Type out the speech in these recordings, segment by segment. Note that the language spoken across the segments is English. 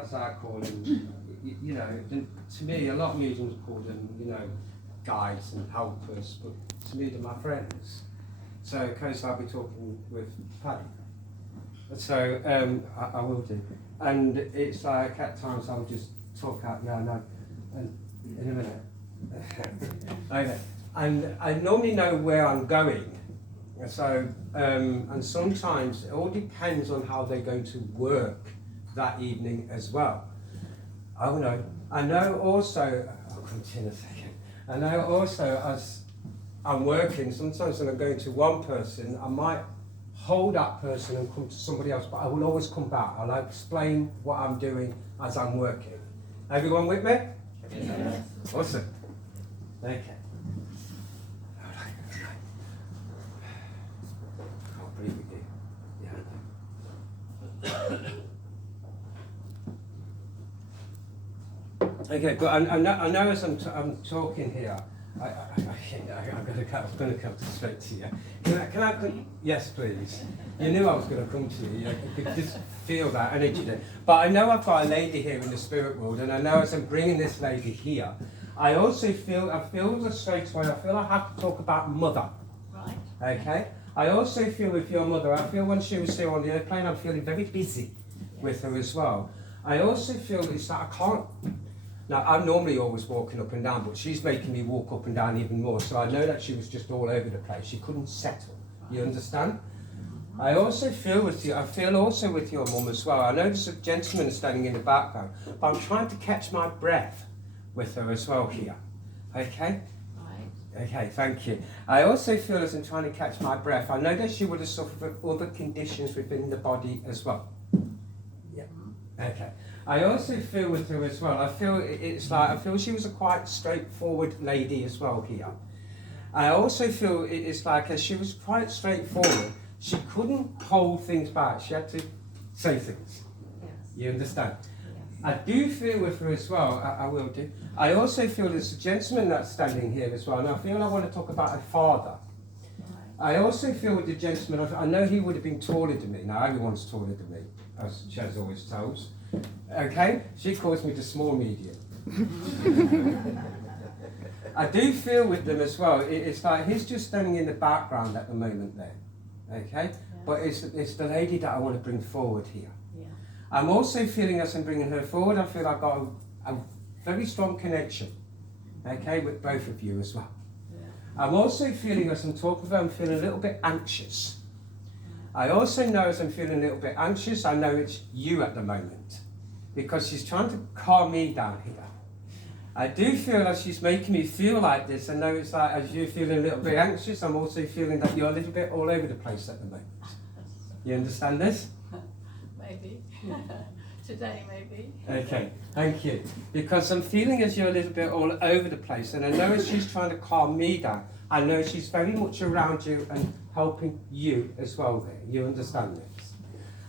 as I call them, you know, to me, a lot of mediums call them, you know, guides and helpers, but to me, they're my friends. So, of course, I'll be talking with Paddy. So, I will do. And it's like, at times, I'll just talk out, yeah, no, and in a minute. Okay. And I normally know where I'm going. So, and sometimes it all depends on how they're going to work that evening as well. Oh no, I know also, I'll come to you in a second. I know also as I'm working, sometimes when I'm going to one person, I might hold that person and come to somebody else, but I will always come back. I'll explain what I'm doing as I'm working. Everyone with me? Yes. Awesome. Okay. Can't breathe with you. Yeah. Okay, but I know as I'm talking here, I'm going to come straight to you. Can I yes, please. You knew I was going to come to you. You could just feel that energy there. But I know I've got a lady here in the spirit world, and I know as I'm bringing this lady here, I also feel straight away, I feel I have to talk about mother. Right. Okay? I also feel with your mother, I feel when she was here on the airplane, I'm feeling very busy with her as well. I also feel it's that I can't. Now, I'm normally always walking up and down, but she's making me walk up and down even more, so I know that she was just all over the place. She couldn't settle. You understand? I also feel with you, I feel also with your mum as well. I know there's a gentleman standing in the background, but I'm trying to catch my breath with her as well here. Okay? Right. Okay, thank you. I also feel as I'm trying to catch my breath, I know that she would have suffered other conditions within the body as well. Yeah. Okay. I also feel with her as well, I feel she was a quite straightforward lady as well here. I also feel it's like as she was quite straightforward, she couldn't hold things back, she had to say things. Yes. You understand? Yes. I do feel with her as well, I will do. I also feel there's a gentleman that's standing here as well, and I feel I want to talk about a father. Right. I also feel with the gentleman, I know he would have been taller than me. Now everyone's taller than me, as Chaz always tells. Okay? She calls me the small medium. I do feel with them as well, it's like he's just standing in the background at the moment there. Okay? Yeah. But it's the lady that I want to bring forward here. Yeah. I'm also feeling as I'm bringing her forward, I feel I've got a very strong connection. Okay? With both of you as well. Yeah. I'm also feeling as I'm talking with her, I'm feeling a little bit anxious. I also know as I'm feeling a little bit anxious, I know it's you at the moment. Because she's trying to calm me down here. I do feel as she's making me feel like this. I know it's like as you're feeling a little bit anxious, I'm also feeling that you're a little bit all over the place at the moment. You understand this? Maybe. Today, maybe. Okay, thank you. Because I'm feeling as you're a little bit all over the place, and I know as she's trying to calm me down, I know she's very much around you and helping you as well there. You understand this?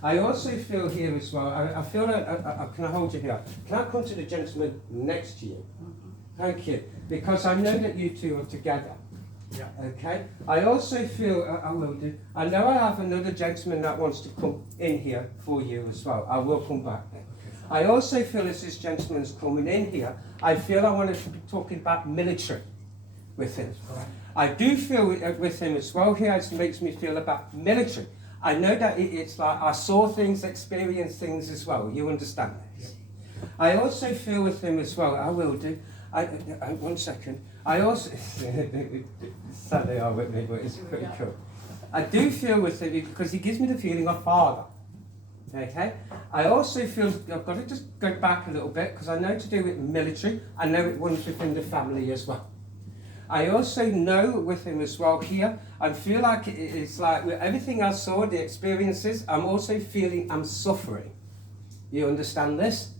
I also feel here as well, I feel like, can I hold you here? Can I come to the gentleman next to you? Thank you. Because I know that you two are together. Yeah. Okay? I also feel, I will do, I know I have another gentleman that wants to come in here for you as well. I will come back then. I also feel as this gentleman's coming in here, I feel I want to be talking about military with him. I do feel with him as well here, it makes me feel about military. I know that it's like I saw things, experienced things as well. You understand this? Yep. I also feel with him as well. I will do. 1 second. I also sad they are with me, but it's pretty cool. I do feel with him because he gives me the feeling of father. Okay. I also feel I've got to just go back a little bit because I know to do with military. I know it runs within the family as well. I also know with him as well here, I feel like it's like with everything I saw, the experiences, I'm also feeling I'm suffering. You understand this?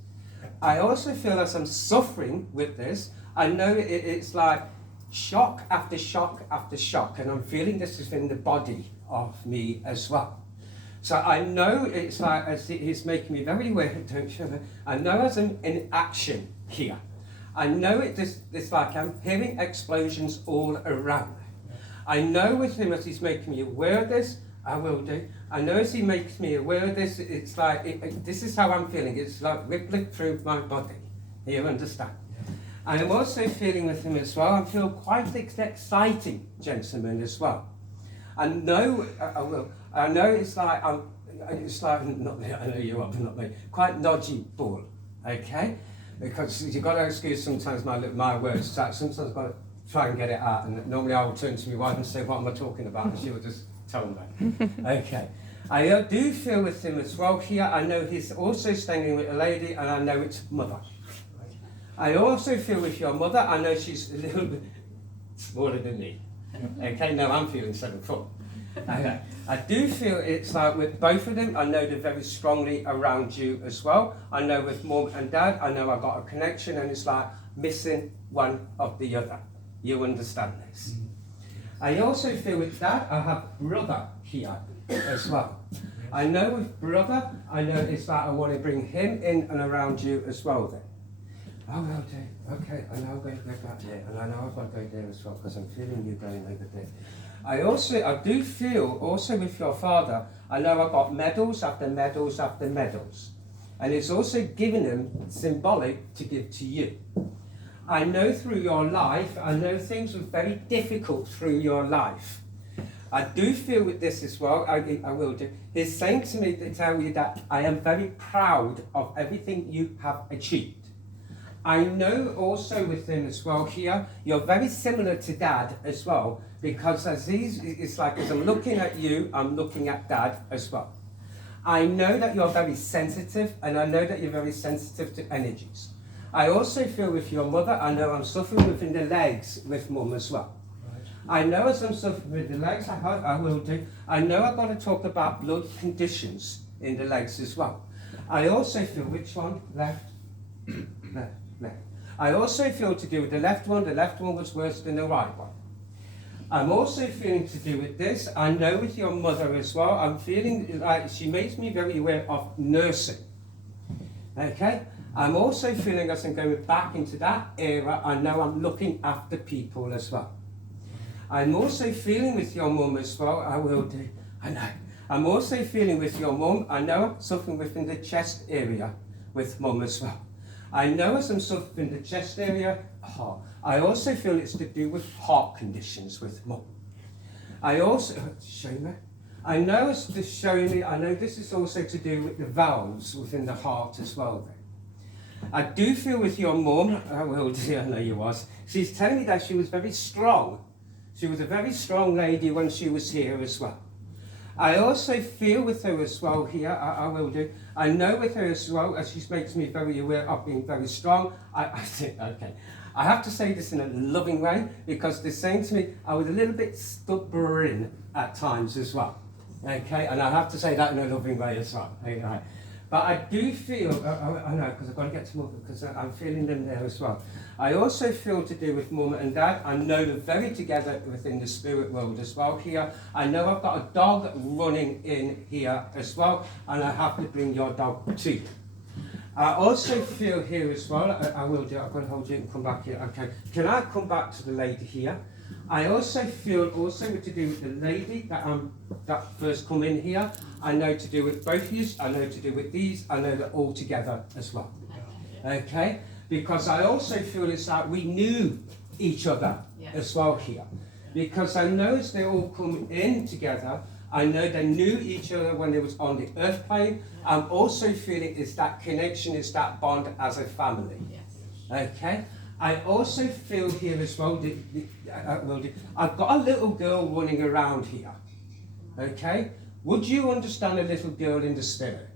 I also feel as I'm suffering with this, I know it's like shock after shock after shock, and I'm feeling this is in the body of me as well. So I know it's like, as it's making me very weird, don't you? I know as I'm in action here. I know it's like I'm hearing explosions all around. I know with him as he's making me aware of this, I will do. I know as he makes me aware of this, it's like, this is how I'm feeling. It's like rippling through my body. You understand? And I'm also feeling with him as well. I feel quite exciting, gentlemen, as well. I know it's like not me. I know you are, but not me. Quite nodgy ball, okay? Because you've got to excuse sometimes my words. So sometimes I've got to try and get it out. And normally I will turn to my wife and say, "What am I talking about?" And she will just tell me. Okay. I do feel with him as well here. I know he's also standing with a lady, and I know it's mother. I also feel with your mother. I know she's a little bit smaller than me. Okay, no, I'm feeling 7 foot. Okay. I do feel it's like with both of them, I know they're very strongly around you as well. I know with mum and dad, I know I got a connection, and it's like missing one of the other. You understand this? I also feel with dad, I have brother here as well. I know with brother, I know it's like I want to bring him in and around you as well then. Oh, well, okay, I know I'm going to go back there, and I know I've got to go there as well, because I'm feeling you going over there. I do feel, also with your father, I know I've got medals after medals after medals. And it's also given them symbolic to give to you. I know through your life, I know things were very difficult through your life. I do feel with this as well, I will do. He's saying to me to tell you that I am very proud of everything you have achieved. I know also with him as well here, you're very similar to Dad as well, because it's like as I'm looking at you, I'm looking at Dad as well. I know that you're very sensitive, and I know that you're very sensitive to energies. I also feel with your mother, I know I'm suffering within the legs with Mum as well. I know as I'm suffering with the legs, I will do. I know I've got to talk about blood conditions in the legs as well. I also feel, which one? Left, left. I also feel to do with the left one was worse than the right one. I'm also feeling to do with this, I know with your mother as well, I'm feeling like she makes me very aware of nursing. Okay? I'm also feeling as I'm going back into that era, I know I'm looking after people as well. I'm also feeling with your mum as well, I will do, I know. I'm also feeling with your mum, I know I'm suffering within the chest area with mum as well. I know as I'm suffering the chest area, heart. I also feel it's to do with heart conditions with mum. I also, show me. I know it's to show me, I know this is also to do with the valves within the heart as well then. I do feel with your mum, I will do, I know you was, she's telling me that she was very strong. She was a very strong lady when she was here as well. I also feel with her as well here, I will do. I know with her as well, as she makes me very aware of being very strong. I think, okay. I have to say this in a loving way, because they're saying to me, I was a little bit stubborn at times as well. Okay, and I have to say that in a loving way as well. Okay. But I do feel, I know, because I've got to get to mum, because I'm feeling them there as well. I also feel to do with mum and dad. I know they're very together within the spirit world as well here. I know I've got a dog running in here as well, and I have to bring your dog to you. I also feel here as well, I will do, I've got to hold you and come back here. Okay, can I come back to the lady here? I also feel to do with the lady that first come in here. I know to do with both of you, I know to do with these, I know they're all together as well. Okay? Because I also feel it's like we knew each other as well here. Because I know as they all come in together, I know they knew each other when they was on the earth plane. I'm also feeling it's that connection, it's that bond as a family. Okay? I also feel here as well, I've got a little girl running around here. Okay? Would you understand a little girl in the spirit?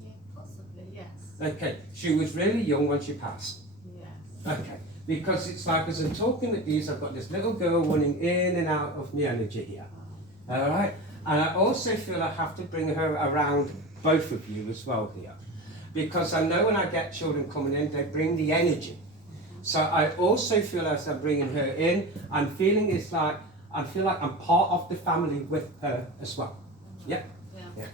Yeah, possibly, yes. Okay, she was really young when she passed. Yes. Okay, because it's like as I'm talking with these, I've got this little girl running in and out of my energy here. All right? And I also feel I have to bring her around both of you as well here. Because I know when I get children coming in, they bring the energy. So I also feel as I'm bringing her in, I'm feeling it's like, I feel like I'm part of the family with her as well. Yeah? Yeah.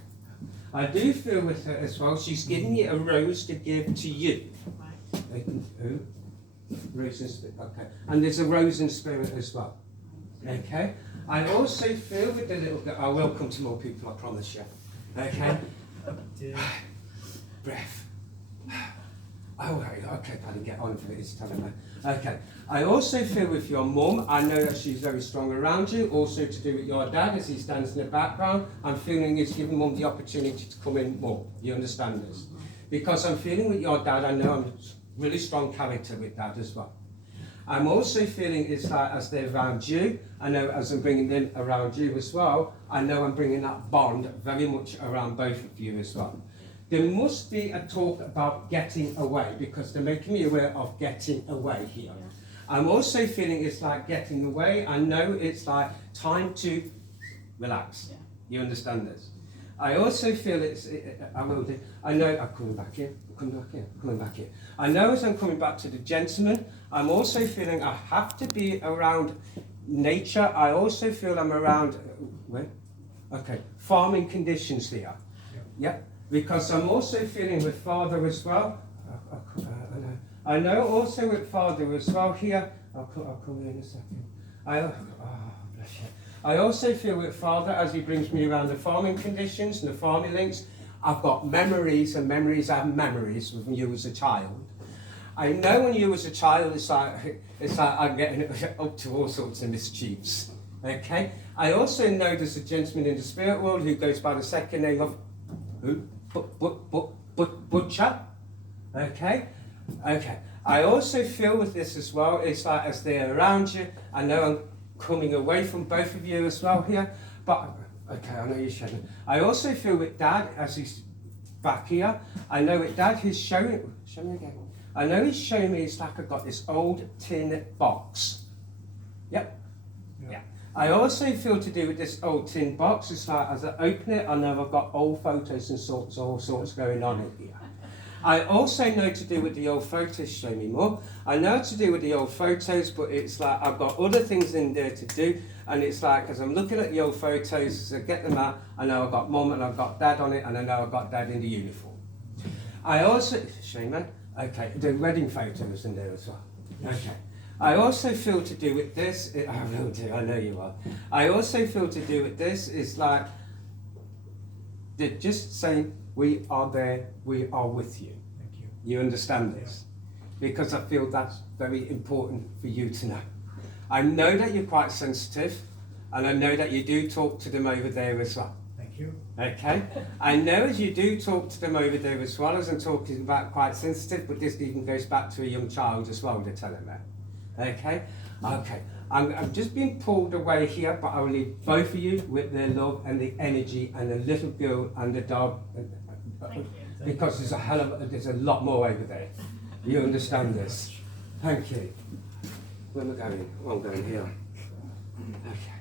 I do feel with her as well, she's giving me a rose to give to you. Right. Rose in spirit, okay. And there's a rose in spirit as well. Okay? I also feel with the little girl, I will come to more people, I promise you. Okay? Breath. Oh, okay, Paddy, get on for it, it's telling me. Okay. I also feel with your mum, I know that she's very strong around you, also to do with your dad as he stands in the background. I'm feeling it's giving mum the opportunity to come in more. You understand this? Because I'm feeling with your dad, I know I'm really strong character with dad as well. I'm also feeling it's like as they're around you, I know as I'm bringing them around you as well, I know I'm bringing that bond very much around both of you as well. There must be a talk about getting away, because they're making me aware of getting away here. Yeah. I'm also feeling it's like getting away. I know it's like time to relax. Yeah. You understand this? I also feel I will do. I know I'm coming back here. I'm coming back here. I know as I'm coming back to the gentleman, I'm also feeling I have to be around nature. I also feel I'm around, farming conditions here. Yeah. Because I'm also feeling with Father as well. I know also with Father as well here. I'll come in a second. Bless you. I also feel with Father as he brings me around the farming conditions and the farming links. I've got memories, and memories have memories from you as a child. I know when you was a child, it's like I'm getting up to all sorts of mischiefs. Okay. I also know there's a gentleman in the spirit world who goes by the second name of who? Butcher. Okay. I also feel with this as well, it's like as they're around you, I know I'm coming away from both of you as well here, but okay, I know you shouldn't. I also feel with Dad as he's back here, I know with Dad he's show me again. I know he's showing me it's like I've got this old tin box. Yep. Yeah. I also feel to do with this old tin box, it's like as I open it, I know I've got old photos and all sorts going on in here. I also know to do with the old photos, show me more. I know to do with the old photos, but it's like I've got other things in there to do, and it's like as I'm looking at the old photos, as I get them out, I know I've got Mum and I've got Dad on it, and I know I've got Dad in the uniform. I also, Shayman, okay, the wedding photos in there as well. Okay. I also feel to do with this, I will do, I know you are. I also feel to do with this is like, they're just saying, we are there, we are with you. Thank you. You understand this? Because I feel that's very important for you to know. I know that you're quite sensitive, and I know that you do talk to them over there as well. Thank you. Okay? I know as you do talk to them over there as well, as I'm talking about quite sensitive, but this even goes back to a young child as well, they're telling me. Okay? Okay. I'm just being pulled away here, but I'll leave both of you with their love and the energy and the little girl and the dog. Thank you. Because there's a lot more over there. You understand this? Thank you. Where am I going? Oh, I'm going here. Okay.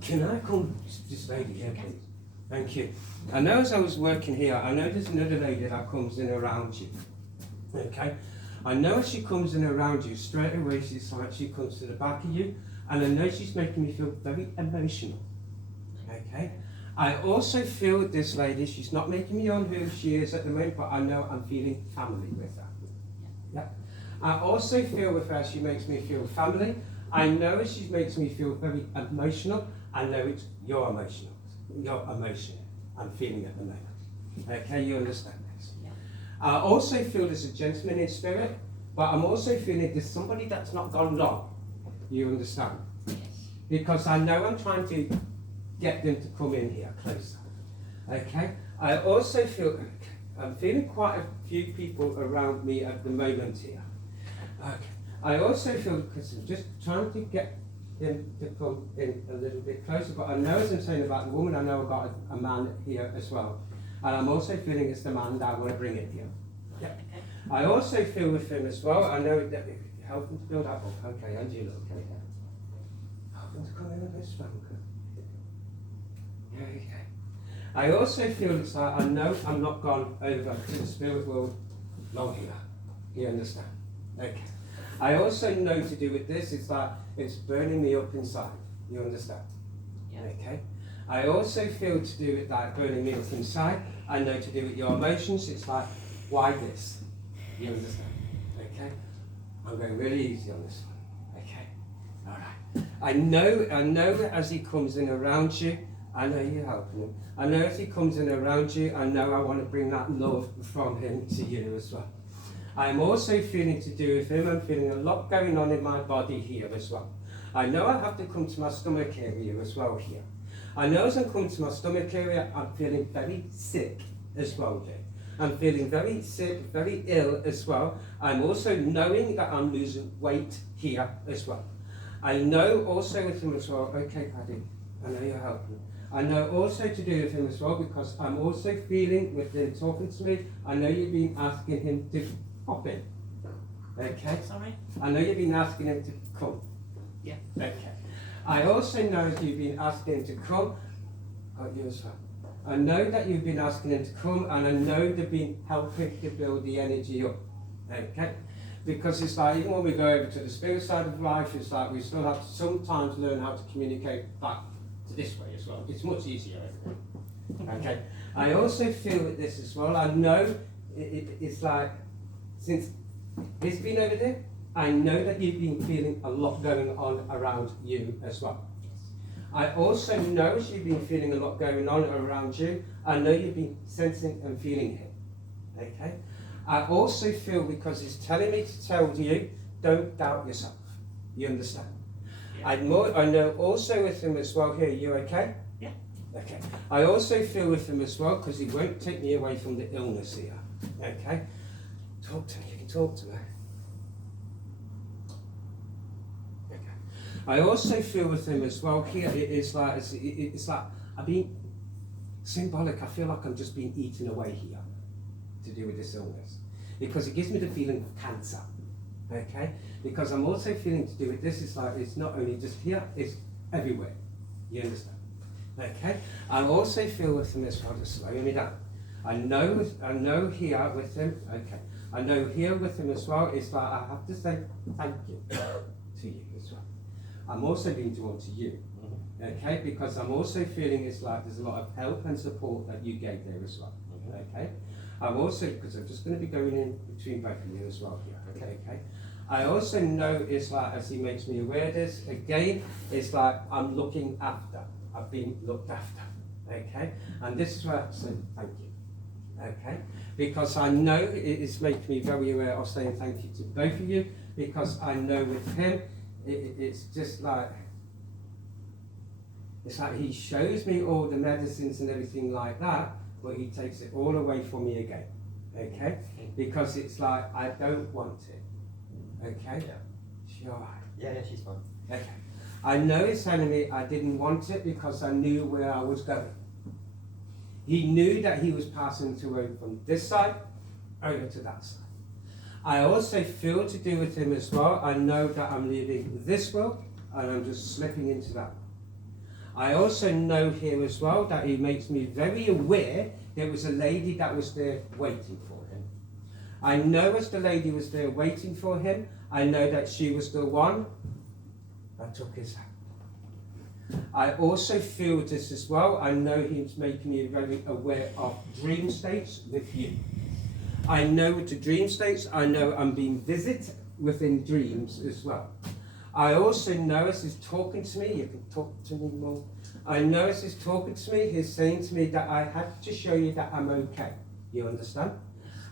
Can I come? This lady here, please. Thank you. I know as I was working here, I know there's another lady that comes in around you. Okay? I know as she comes in around you, straight away she comes to the back of you, and I know she's making me feel very emotional. Okay? I also feel with this lady, she's not making me on who she is at the moment, but I know I'm feeling family with her. Yeah. I also feel with her, she makes me feel family. I know as she makes me feel very emotional, I know it's your emotional. Your emotion I'm feeling at the moment. Okay, you understand this? Yeah. I also feel there's a gentleman in spirit, but I'm also feeling there's somebody that's not gone long. You understand? Yes. Because I know I'm trying to get them to come in here closer. Okay? I also feel I'm feeling quite a few people around me at the moment here. Okay. I also feel because I'm just trying to get them to come in a little bit closer, but I know as I'm saying about the woman, I know I've got a man here as well. And I'm also feeling it's the man that I want to bring in here. Yeah. I also feel with him as well, I know that help him to build up. Okay, and you look okay. Help him to come in a bit stronger. Yeah, okay. I also feel it's like I know I'm not gone over to the spirit world long here. You understand? Okay. I also know to do with this, it's like it's burning me up inside. You understand? Yeah. Okay. I also feel to do with that burning me up inside. I know to do with your emotions. It's like, why this? You understand? Okay? I'm going really easy on this one. Okay? Alright. I know that as he comes in around you, I know you're helping him. I know if he comes in around you, I know I want to bring that love from him to you as well. I'm also feeling to do with him, I'm feeling a lot going on in my body here as well. I know I have to come to my stomach area as well here. I know as I'm coming to my stomach area, I'm feeling very sick as well, Jay. I'm feeling very sick, very ill as well. I'm also knowing that I'm losing weight here as well. I know also with him as well, okay Paddy, I know you're helping. I know also to do with him as well because I'm also feeling with him talking to me, I know you've been asking him to pop in. Okay? Sorry? I know you've been asking him to come. Yeah. Okay. I also know you've been asking him to come. Oh, you as well. I know that you've been asking him to come, and I know they've been helping to build the energy up. Okay? Because it's like, even when we go over to the spirit side of life, it's like we still have to sometimes learn how to communicate back to this way as well. It's much easier, isn't it? Okay? I also feel with this as well, I know it's like, since it's been over there, I know that you've been feeling a lot going on around you as well. I also know as you've been feeling a lot going on around you, I know you've been sensing and feeling him. Okay? I also feel because he's telling me to tell you, don't doubt yourself. You understand? Yeah. I know also with him as well here, you okay? Yeah. Okay. I also feel with him as well because he won't take me away from the illness here. Okay? Talk to me, you can talk to me. Okay. I also feel with him as well here, it's like I've been symbolic, I feel like I'm just being eaten away here to do with this illness. Because it gives me the feeling of cancer. Okay? Because I'm also feeling to do with this, it's like it's not only just here, it's everywhere. You understand? Okay? I also feel with him as well, just slowing me down. I know here with him, okay. I know here with him as well, it's like I have to say thank you to you as well. I'm also being drawn to you, okay, because I'm also feeling it's like there's a lot of help and support that you gave there as well, okay. I'm also, because I'm just going to be going in between both of you as well here, okay. I also know it's like, as he makes me aware of this, again, it's like I'm looking after, I've been looked after, okay, and this is where I have to say thank you. Okay, because I know it's making me very aware of saying thank you to both of you, because I know with him, it's just like, it's like he shows me all the medicines and everything like that, but he takes it all away from me again, okay, because it's like, I don't want it, okay, sure, Yeah, she's fine. okay, I know he's telling me I didn't want it because I knew where I was going. He knew that he was passing to over from this side over to that side. I also feel to do with him as well, I know that I'm leaving this world and I'm just slipping into that. I also know here as well that he makes me very aware there was a lady that was there waiting for him. I know as the lady was there waiting for him, I know that she was the one that took his hand. I also feel this as well. I know he's making me very aware of dream states with you. I know with the dream states, I know I'm being visited within dreams as well. I also know as he's talking to me, you can talk to me more. I know as he's talking to me, he's saying to me that I have to show you that I'm okay. You understand?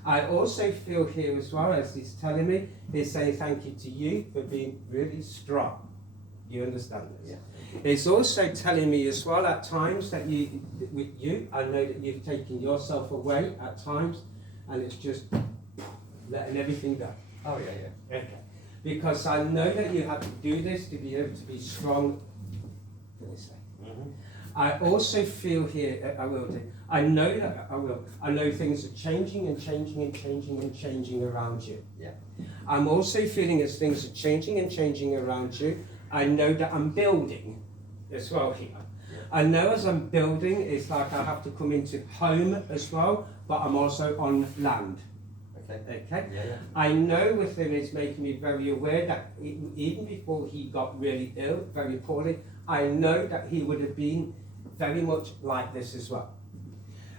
I also feel here as well, as he's telling me, he's saying thank you to you for being really strong. You understand this? Yeah. It's also telling me as well at times that I know that you've taken yourself away at times, and it's just letting everything go. Oh, yeah. Okay. Because I know that you have to do this to be able to be strong for this day. I also feel here, I will do, I know that I will, I know things are changing and changing and changing and changing around you. Yeah. I'm also feeling as things are changing and changing around you, I know that I'm building as well here. Yeah. I know as I'm building, it's like I have to come into home as well, but I'm also on land. Okay? Yeah. I know with him it's making me very aware that even before he got really ill, very poorly, I know that he would have been very much like this as well.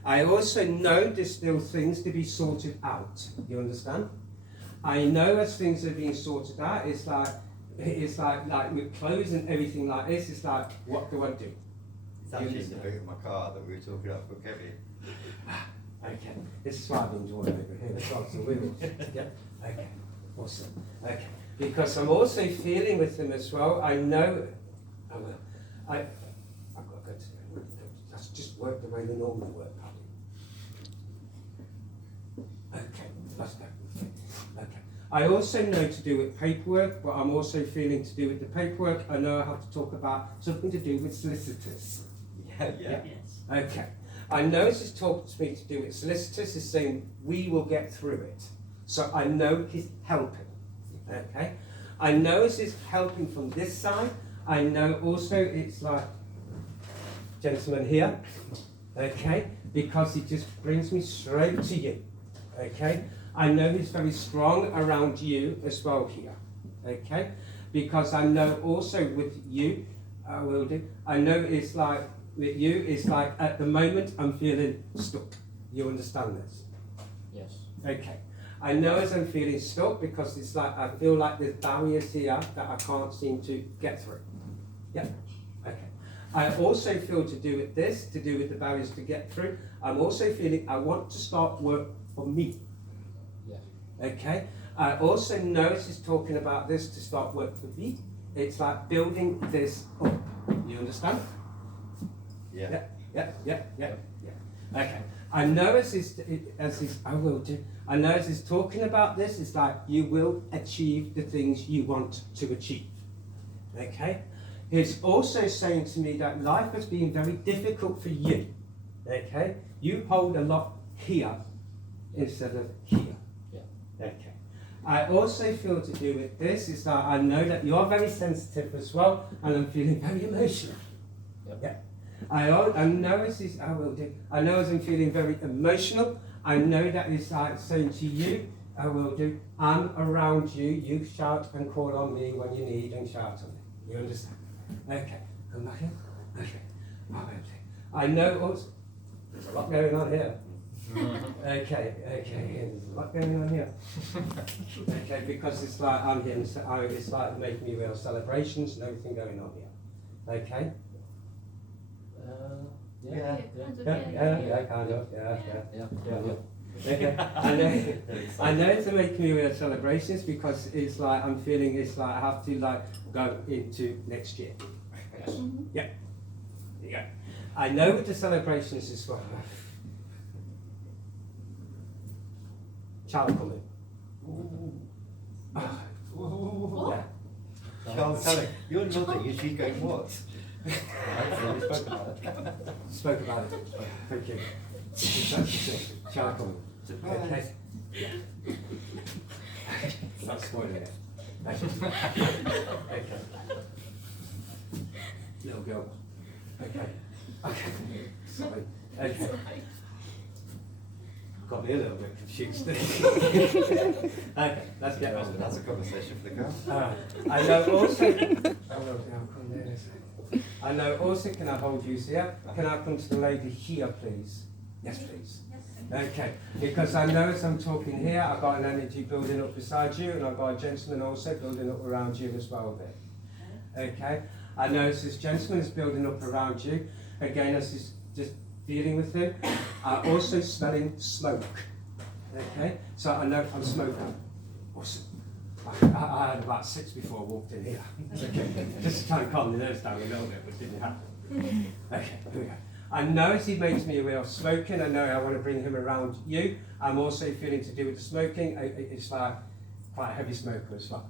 I also know there's still things to be sorted out. You understand? I know as things are being sorted out, it's like with clothes and everything like this, it's like, what do I do? It's actually in the boot of my car that we were talking about for Kevin. Okay, this is why I've been drawn over here, that's why the wheels. Yeah, okay, awesome. Okay, because I'm also feeling with him as well, I know, I've got to go to, that's just work the way they normally work, Paddy. Okay, let's go. Okay. I also know to do with paperwork, but I'm also feeling to do with the paperwork, I know I have to talk about something to do with solicitors. Yeah. Yes. Okay. I know this is talking to me to do with solicitors, is saying we will get through it. So I know he's helping. Okay. I know this is helping from this side. I know also it's like gentleman here. Okay. Because he just brings me straight to you. Okay. I know he's very strong around you as well here. Okay. Because I know also with you, I will do. I know it's like with you, it's like at the moment I'm feeling stuck. You understand this? Yes. Okay. I know as I'm feeling stuck because it's like I feel like there's barriers here that I can't seem to get through. Yeah. Okay. I also feel to do with this, to do with the barriers to get through, I'm also feeling I want to start work for me. Yes. Okay. I also know this is talking about this to start work for me. It's like building this up. You understand? Yeah. Yeah. Okay. I know as is, I will do. I know as is talking about this, it's like you will achieve the things you want to achieve. Okay. It's also saying to me that life has been very difficult for you. Okay. You hold a lot here instead of here. Yeah. Okay. I also feel to do with this is that I know that you're very sensitive as well, and I'm feeling very emotional. Yep. Yeah. I know as is, I will do. I know as I'm feeling very emotional. I know that is like saying to you, I will do. I'm around you. You shout and call on me when you need and shout on me. You understand? Okay. Come back in. Okay. I will do. I know also. There's a lot going on here. Okay. There's a lot going on here. Okay, because it's like I'm here. It's like making me real celebrations and everything going on here. Okay. Yeah. Kind of, yeah. Yeah. Okay. I know to make me real celebrations because it's like I'm feeling it's like I have to like go into next year. Yes. Yeah. I know with the celebrations as well. Child coming. What? Yeah. Charles, tell her, you're nodding and she's going, what? We spoke about it. Spoke about it. Thank you. Child coming. Okay. Not spoiling it. Okay. Little girl. Okay. Sorry. Okay. Got me a little bit confused. Okay, let's get on. That's a conversation for the girl. I know also. I know also. Can I hold you here? Can I come to the lady here, please? Yes, please. Okay, because I know as I'm talking here, I've got an energy building up beside you, and I've got a gentleman also building up around you as well there. Okay, I know as this gentleman is building up around you, again as is just dealing with him, I'm also smelling smoke. Okay, so I know I'm smoking. Awesome. I had about 6 before I walked in here. Okay, just to try and calm the nerves down a little bit, but it didn't happen. Okay, here we go. I know as he makes me aware of smoking, I know I want to bring him around you. I'm also feeling to do with the smoking, it's like quite a heavy smoker as well.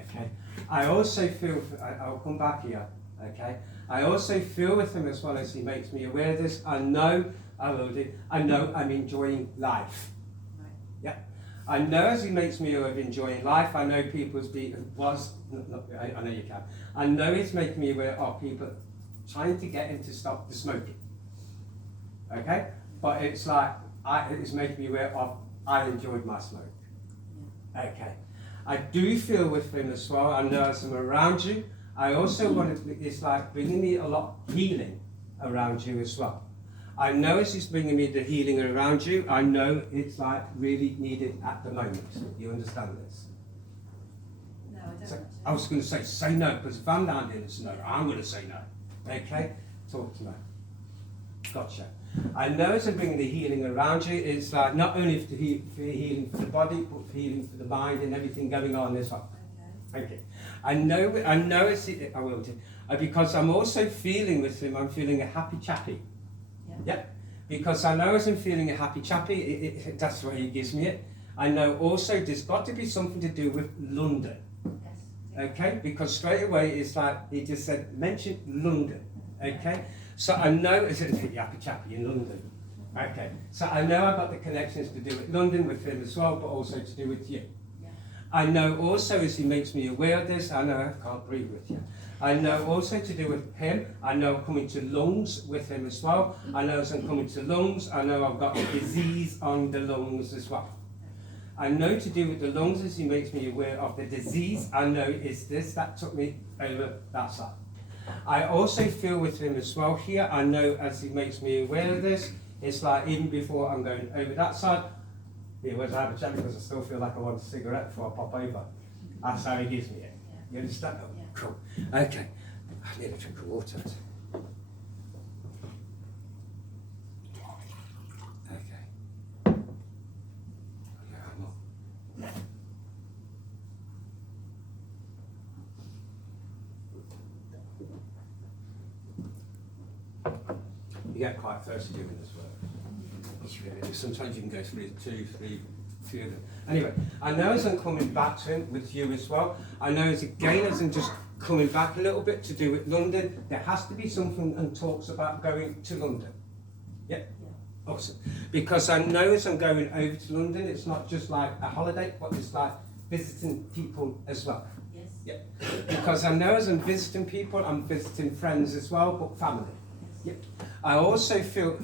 Okay. I also feel, I'll come back here, okay. I also feel with him as well as he makes me aware of this. I know I'm enjoying life. Yeah. I know as he makes me aware of enjoying life, I know people's I know you can. I know he's making me aware of people trying to get him to stop the smoking. Okay? But it's like, it's making me aware of, I enjoyed my smoke. Okay. I do feel with him as well, I know as I'm around you, I also want it, it's like bringing me a lot of healing around you as well. I know as he's bringing me the healing around you, I know it's like really needed at the moment. You understand this? No, I don't. So, I was going to say no, because if I'm down here and say no, I'm going to say no. Okay? Talk to me. Gotcha. I know as I'm bringing the healing around you, it's like not only for healing for the body, but for healing for the mind and everything going on as well. Okay. I know it's, I will do. Because I'm also feeling with him, I'm feeling a happy chappy. Yeah. Because I know as I'm feeling a happy chappy, that's why he gives me it. I know also there's got to be something to do with London. Yes. Okay? Because straight away it's like, he just said, mention London. Okay? So I know it's a happy chappy in London. Okay. So I know I've got the connections to do with London with him as well, but also to do with you. Yeah. I know also as he makes me aware of this, I know I can't breathe with you. I know also to do with him, I know I'm coming to lungs with him as well. I know as I'm coming to lungs, I know I've got a disease on the lungs as well. I know to do with the lungs as he makes me aware of the disease, I know is this, that took me over that side. I also feel with him as well here, I know as he makes me aware of this, it's like even before I'm going over that side, here was I have a chat because I still feel like I want a cigarette before I pop over. That's how he gives me it. You understand? Oh, cool. Okay. I need a drink of water. Okay. Yeah, I'm on. You get quite thirsty doing this work. It's really, sometimes you can go through 2, 3, few of them. Anyway, I know as I'm coming back to him with you as well, I know as again as I'm just coming back a little bit to do with London, there has to be something and talks about going to London. Yeah? Awesome. Because I know as I'm going over to London, it's not just like a holiday, but it's like visiting people as well. Yes. Yeah. Because I know as I'm visiting people, I'm visiting friends as well, but family. Yeah. I also feel.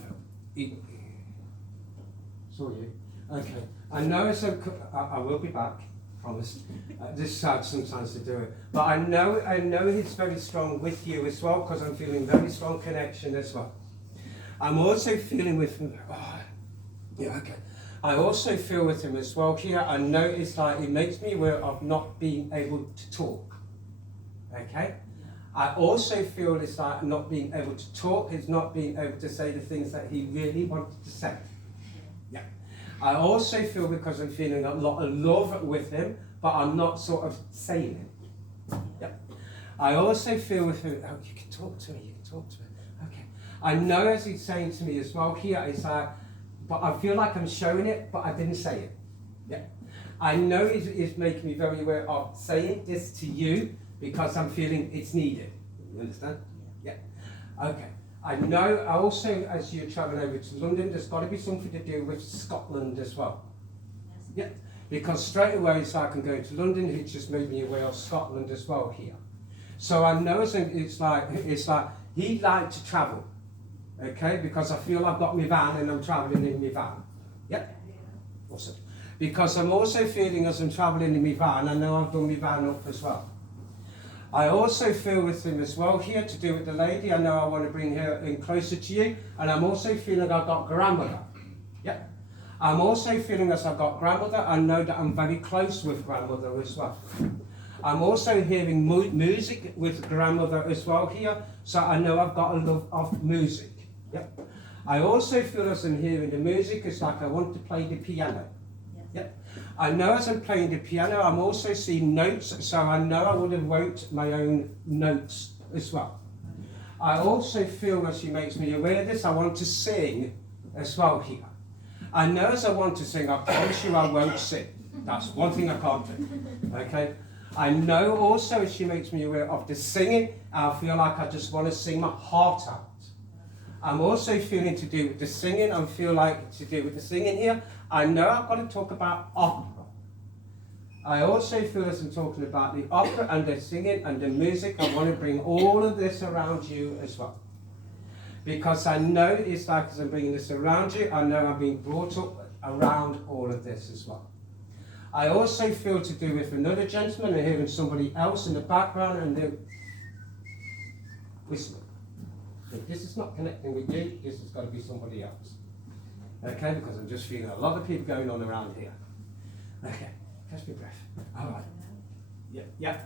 Saw you. Okay. I know as I will be back. Promised. This is sad sometimes to do it, but I know he's very strong with you as well because I'm feeling very strong connection as well. I'm also feeling with him. Oh, yeah. Okay. I also feel with him as well here. I know it's like it makes me aware of not being able to talk. Okay. I also feel it's like not being able to talk is not being able to say the things that he really wanted to say. Yeah. I also feel because I'm feeling a lot of love with him, but I'm not sort of saying it. Yeah. I also feel with him, oh, you can talk to me, you can talk to me. Okay. I know as he's saying to me as well here, it's like, but I feel like I'm showing it, but I didn't say it. Yeah. I know he's making me very aware of saying this to you, because I'm feeling it's needed. You understand? Yeah. Okay. I know also as you're travelling over to London, there's got to be something to do with Scotland as well. Yeah. Because straight away, so I can go to London, it just made me aware of Scotland as well here. So I know it's like he'd like to travel. Okay? Because I feel I've got my van and I'm travelling in my van. Yeah. Awesome. Because I'm also feeling as I'm travelling in my van, I know I've done my van up as well. I also feel with him as well here to do with the lady. I know I want to bring her in closer to you. And I'm also feeling I've got grandmother. Yeah. I'm also feeling as I've got grandmother. I know that I'm very close with grandmother as well. I'm also hearing music with grandmother as well here. So I know I've got a love of music. Yeah. I also feel as I'm hearing the music, it's like I want to play the piano. Yeah. I know as I'm playing the piano, I'm also seeing notes, so I know I would have wrote my own notes as well. I also feel as she makes me aware of this, I want to sing as well here. I know as I want to sing, I promise you I won't sing. That's one thing I can't do. Okay? I know also as she makes me aware of the singing, I feel like I just want to sing my heart out. I'm also feeling to do with the singing, I feel like to do with the singing here. I know I've got to talk about opera. I also feel as I'm talking about the opera and the singing and the music, I want to bring all of this around you as well. Because I know it's like as I'm bringing this around you, I know I'm being brought up around all of this as well. I also feel to do with another gentleman and hearing somebody else in the background and they're whistling. If this is not connecting with you, this has got to be somebody else. Okay, because I'm just feeling a lot of people going on around here. Okay, catch your breath. All right. Yeah, yeah.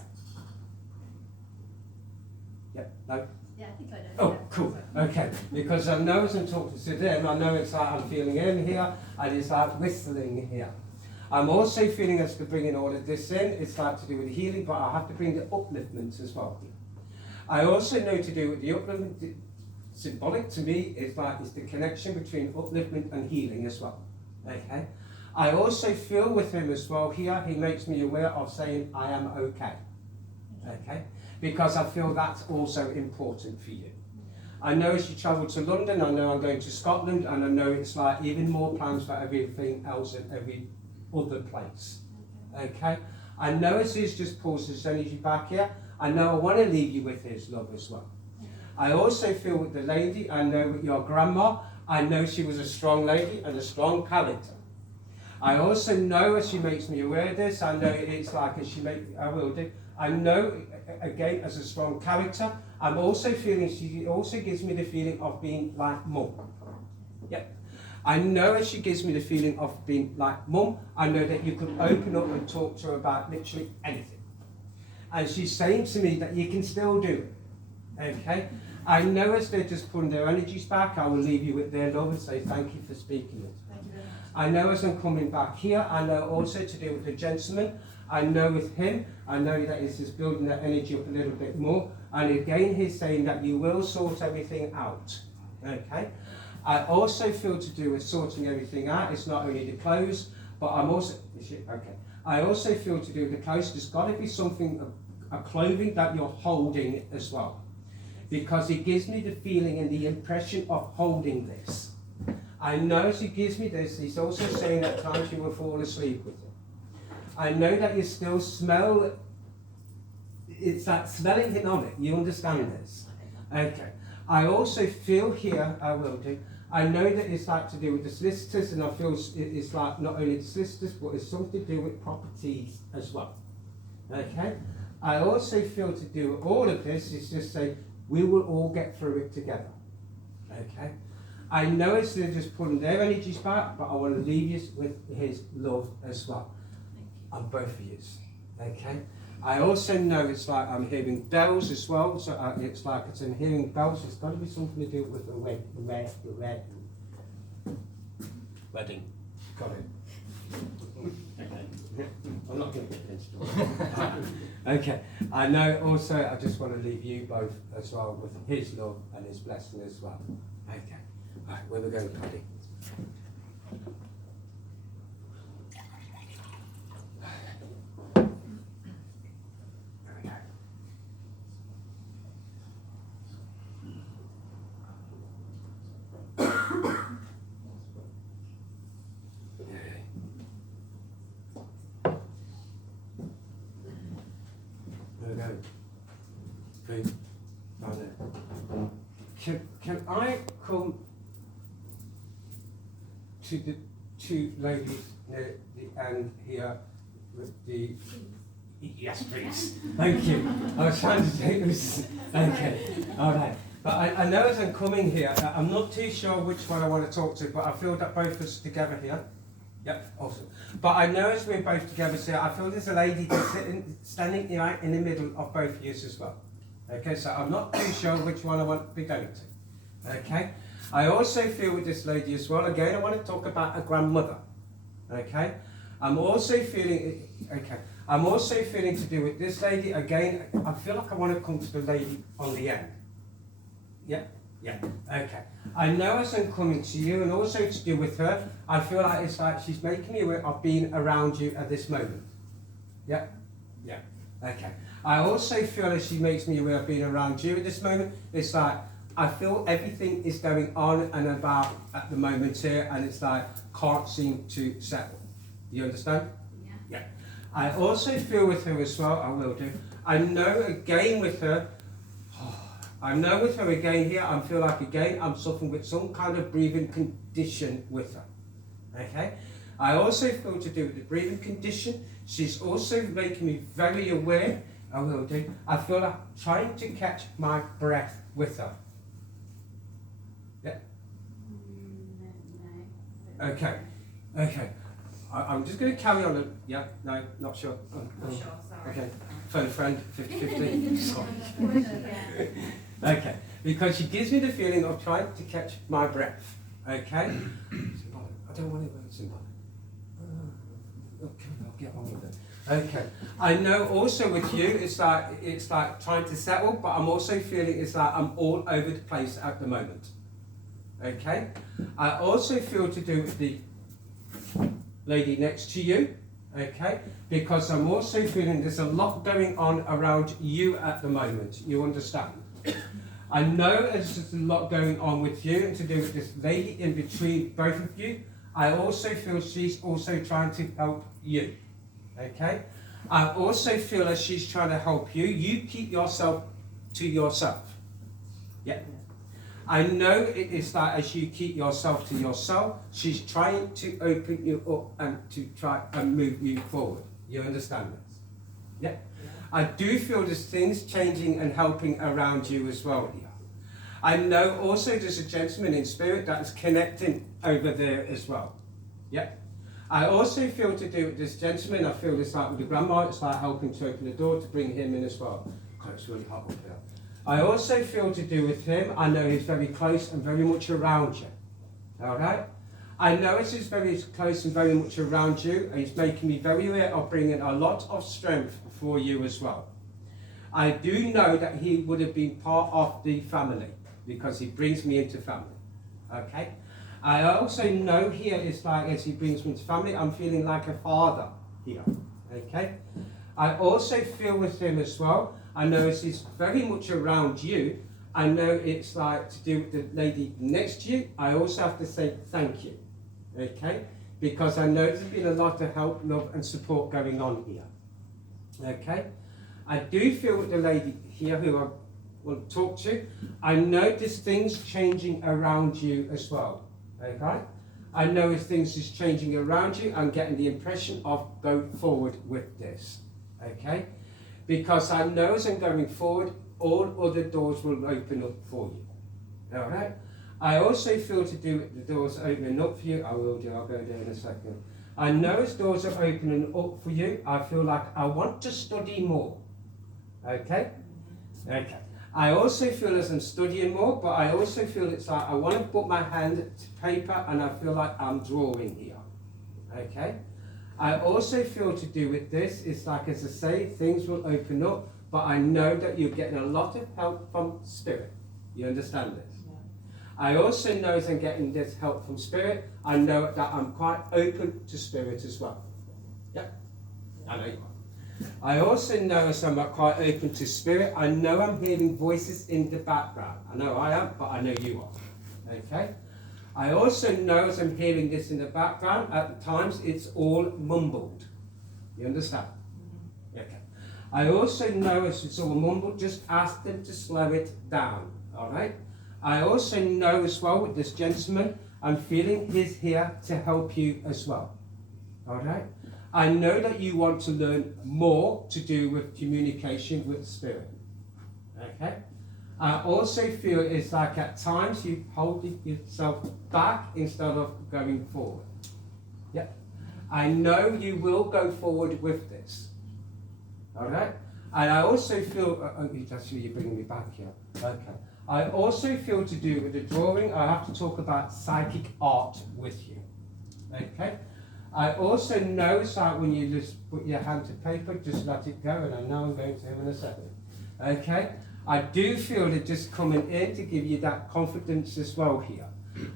Yeah, no. Yeah, I think I know. Oh, Yeah. cool. Okay, because I know as I'm talking to them, I know it's like I'm feeling in here, and it's like whistling here. I'm also feeling as to bringing all of this in, it's like to do with healing, but I have to bring the upliftments as well. I also know to do with the upliftment, symbolic to me, is like it's the connection between upliftment and healing as well. Okay. I also feel with him as well here, he makes me aware of saying I am okay. Okay. Because I feel that's also important for you. I know as you travel to London, I know I'm going to Scotland, and I know it's like even more plans for everything else in every other place. Okay? I know as he's just pulls his energy back here, I know I want to leave you with his love as well. I also feel with the lady, I know with your grandma, I know she was a strong lady and a strong character. I also know as she makes me aware of this, I know it's like as she I will do, I know, again, as a strong character, I'm also feeling, she also gives me the feeling of being like mum. Yep. I know as she gives me the feeling of being like mum, I know that you can open up and talk to her about literally anything. And she's saying to me that you can still do it. Okay? I know as they're just putting their energies back, I will leave you with their love and say thank you for speaking it. Thank you very much. I know as I'm coming back here, I know also to do with the gentleman, I know with him, I know that it's just building that energy up a little bit more. And again, he's saying that you will sort everything out. Okay? I also feel to do with sorting everything out. It's not only the clothes, but I'm also, okay. I also feel to do with the clothes, there's got to be something, a clothing that you're holding as well. Because it gives me the feeling and the impression of holding this. I know as he gives me this, he's also saying at times you will fall asleep with it. I know that you still smell, it's like smelling it on it, you understand this? Okay. I also feel here, I will do, I know that it's like to do with the solicitors, and I feel it's like not only the solicitors, but it's something to do with properties as well. Okay? I also feel to do with all of this is just say, we will all get through it together. Okay? I know it's they're just pulling their energies back, but I want to leave you with his love as well. On both of you. Okay? I also know it's like I'm hearing bells as well, so it's like I'm hearing bells. It's got to be something to do with the wedding. Got it. Okay. I'm not going to get into it. Okay. I know also I just want to leave you both as well with his love and his blessing as well. Okay. Right, where we going, Paddy? Can I come to the two ladies near the end here with the... Yes, please. Thank you. I was trying to take this. Okay. All right. But I know as I'm coming here, I'm not too sure which one I want to talk to, but I feel that both of us together here. Yep, awesome. But I know as we're both together here, I feel there's a lady that's standing right in the middle of both of you as well. Okay, so I'm not too sure which one I want to be going to. Okay? I also feel with this lady as well, again, I want to talk about a grandmother. Okay? I'm also feeling to do with this lady, again, I feel like I want to come to the lady on the end. Yeah? Yeah. Okay. I know as I'm coming to you, and also to do with her, I feel like it's like she's making me aware of being around you at this moment. Yeah? Yeah. Okay. I also feel as she makes me aware of being around you at this moment, it's like, I feel everything is going on and about at the moment here, and it's like, can't seem to settle. You understand? Yeah. Yeah. I also feel with her as well, I will do. I know again with her, here, I feel like again, I'm suffering with some kind of breathing condition with her. Okay? I also feel to do with the breathing condition, she's also making me very aware, I will do, I feel like trying to catch my breath with her. Okay. Okay. I'm just going to carry on. Yeah, no, not sure. Not sure, sorry. Okay. Phone friend, 50-50. Yeah. Okay. Because she gives me the feeling of trying to catch my breath. Okay. I don't want to go symbolic. Okay, I'll get on with it. Okay. I know also with you, it's like trying to settle, but I'm also feeling it's like I'm all over the place at the moment. Okay. I also feel to do with the lady next to you. Okay. Because I'm also feeling there's a lot going on around you at the moment. You understand? I know there's a lot going on with you and to do with this lady in between both of you. I also feel she's also trying to help you. Okay? I also feel as she's trying to help you, you keep yourself to yourself. Yeah. I know it is like as you keep yourself to yourself, she's trying to open you up and to try and move you forward. You understand this? Yeah. I do feel there's things changing and helping around you as well here. I know also there's a gentleman in spirit that is connecting over there as well. Yeah. I also feel to do with this gentleman, I feel it's like with the grandma, it's like helping to open the door to bring him in as well. God, it's really hot up here. I also feel to do with him, I know he's very close and very much around you. Alright? I know he's very close and very much around you, and he's making me very aware of bringing a lot of strength for you as well. I do know that he would have been part of the family, because he brings me into family. Okay? I also know here it's like as he brings me into family, I'm feeling like a father here. Okay? I also feel with him as well, I know as he's very much around you, I know it's like to do with the lady next to you, I also have to say thank you. Okay? Because I know there's been a lot of help, love and support going on here. Okay? I do feel with the lady here who I want to talk to, I notice things changing around you as well. Okay? I know as things is changing around you, I'm getting the impression of go forward with this. Okay? Because I know as I'm going forward, all other doors will open up for you. Alright? I also feel to do with the doors opening up for you, I will do, I'll go there in a second. I know as doors are opening up for you, I feel like I want to study more. Okay? Okay. I also feel as I'm studying more, but I also feel it's like I want to put my hand to paper and I feel like I'm drawing here. Okay? I also feel to do with this, it's like as I say, things will open up, but I know that you're getting a lot of help from Spirit. You understand this? Yeah. I also know as I'm getting this help from Spirit, I know that I'm quite open to Spirit as well. Yeah? I know you are. I also know as I'm quite open to Spirit, I know I'm hearing voices in the background. I know I am, but I know you are. Okay? I also know as I'm hearing this in the background, at times it's all mumbled. You understand? Okay. I also know as it's all mumbled, just ask them to slow it down. Alright? I also know as well with this gentleman, I'm feeling he's here to help you as well. Alright? I know that you want to learn more to do with communication with Spirit. Okay? I also feel it's like at times you hold yourself back instead of going forward. Yeah. I know you will go forward with this. Alright? And I also feel, actually you're bringing me back here. Okay. I also feel to do with the drawing, I have to talk about psychic art with you. Okay? I also know that when you just put your hand to paper, just let it go, and I know I'm going to him in a second. Okay? I do feel it just coming in to give you that confidence as well here.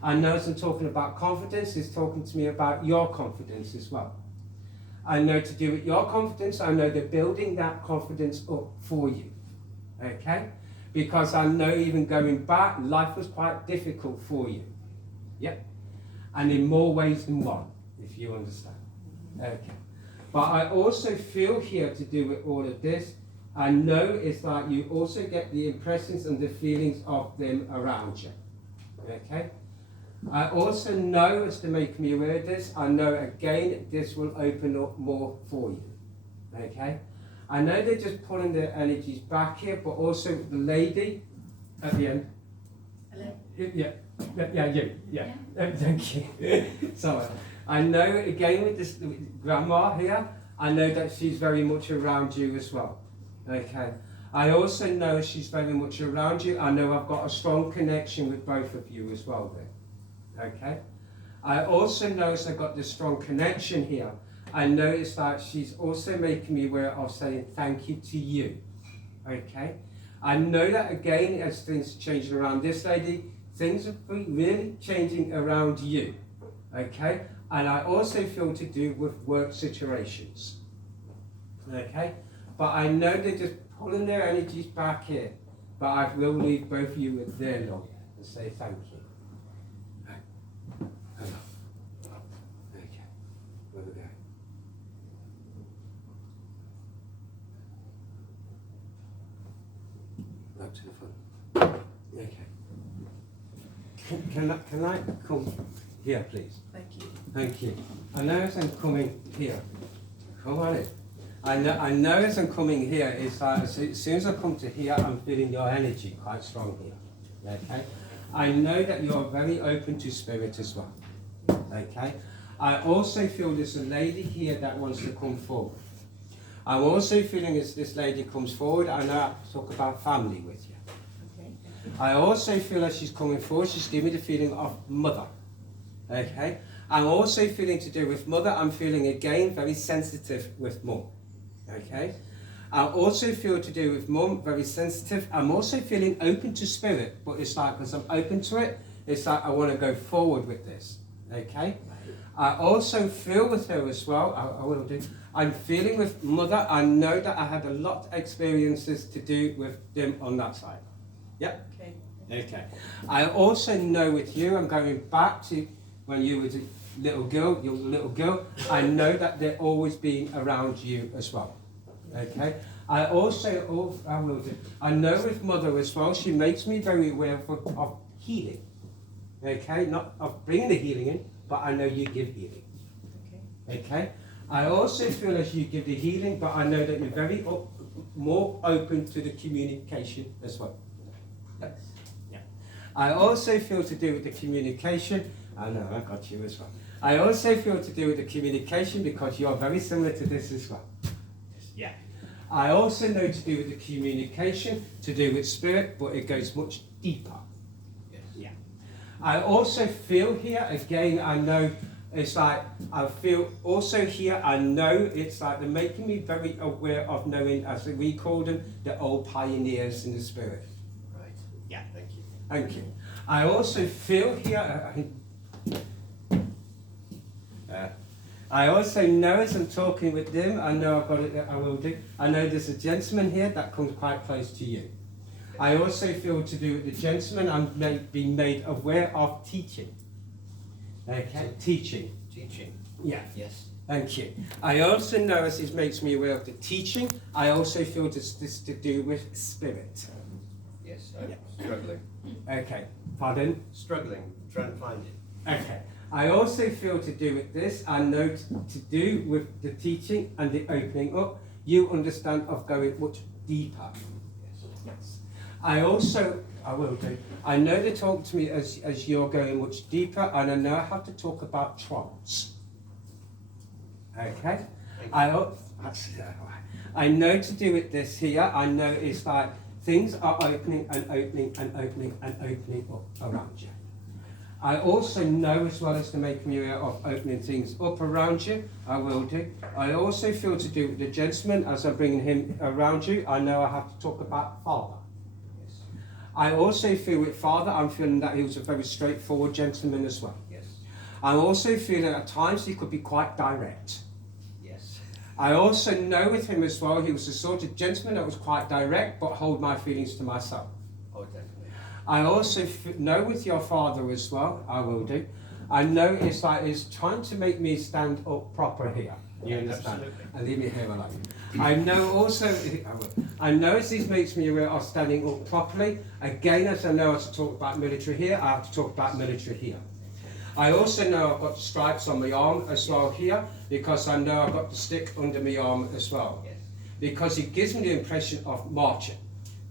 I know as I'm talking about confidence, it's talking to me about your confidence as well. I know to do with your confidence, I know they're building that confidence up for you. Okay? Because I know even going back, life was quite difficult for you. Yep. And in more ways than one, if you understand. Okay. But I also feel here to do with all of this, I know it's like you also get the impressions and the feelings of them around you. Okay? I also know, as to make me aware of this, I know again this will open up more for you. Okay? I know they're just pulling their energies back here, but also the lady at the end. Hello. Thank you. Sorry. I know again with this with grandma here, I know that she's very much around you as well. Okay. I also know she's very much around you. I know I've got a strong connection with both of you as well then. Okay. I also notice I've got this strong connection here. I notice that she's also making me aware of saying thank you to you. Okay. I know that again as things are changing around this lady, things are really changing around you. Okay. And I also feel to do with work situations. Okay. But I know they're just pulling their energies back here. But I will leave both of you with their love and say thank you. Hello. Okay. Where we go? Up to the front. Okay. Can I come here, please? Thank you. Thank you. I know as I'm coming here. Come on in. I know as I'm coming here, it's like as soon as I come to here, I'm feeling your energy quite strong here. Okay? I know that you're very open to spirit as well. Okay? I also feel there's a lady here that wants to come forward. I'm also feeling as this lady comes forward, I know I have to talk about family with you. Okay. I also feel as she's coming forward, she's giving me the feeling of mother. Okay? I'm also feeling to do with mother, I'm feeling again very sensitive with mum. Okay? I also feel to do with mum, very sensitive. I'm also feeling open to spirit, but it's like because I'm open to it, it's like I want to go forward with this. Okay? I also feel with her as well, I will do. I'm feeling with mother, I know that I had a lot of experiences to do with them on that side. Yep. Okay. Okay. I also know with you, I'm going back to when you were a little girl, your little girl, I know that they're always being around you as well. Okay. I also, I know with mother as well, she makes me very aware of healing. Okay. Not of bringing the healing in, but I know you give healing. Okay. Okay. I also feel as you give the healing, but I know that you're very more open to the communication as well. Yes. Yeah. I also feel to do with the communication. I know, I got you as well. I also feel to do with the communication because you are very similar to this as well. Yeah. I also know to do with the communication, to do with spirit, but it goes much deeper. Yes. Yeah. I also feel here, again, I know it's like, I feel also here, I know it's like they're making me very aware of knowing, as we call them, the old pioneers in the spirit. Right. Yeah. Thank you. Thank you. I also feel here, I also know as I'm talking with them, I know I've got it, I will do. I know there's a gentleman here that comes quite close to you. I also feel to do with the gentleman, I'm being made aware of teaching. Okay, teaching. Teaching. Yeah. Yes. Thank you. I also know as it makes me aware of the teaching, I also feel this to do with spirit. Yes. I'm struggling. Okay, pardon? Struggling. Trying to find it. Okay. I also feel to do with this, I know to do with the teaching and the opening up, you understand of going much deeper. Yes. I will do. I know they talk to me as you're going much deeper, and I know I have to talk about trance. Okay? I know to do with this here, I know it's like things are opening and opening and opening and opening up around you. I also know as well as to make me aware of opening things up around you, I will do. I also feel to do with the gentleman, as I'm bringing him around you, I know I have to talk about Father. Yes. I also feel with Father, I'm feeling that he was a very straightforward gentleman as well. Yes. I'm also feeling at times he could be quite direct. Yes. I also know with him as well, he was the sort of gentleman that was quite direct, but hold my feelings to myself. Oh, definitely. I also know with your father as well, I will do. I know it's like he's trying to make me stand up proper here. You understand? Absolutely. And leave me here alone. I know also, I know as he makes me aware of standing up properly. Again, as I know how to talk about military here, I have to talk about military here. I also know I've got the stripes on my arm as well here, because I know I've got the stick under my arm as well. Yes. Because it gives me the impression of marching,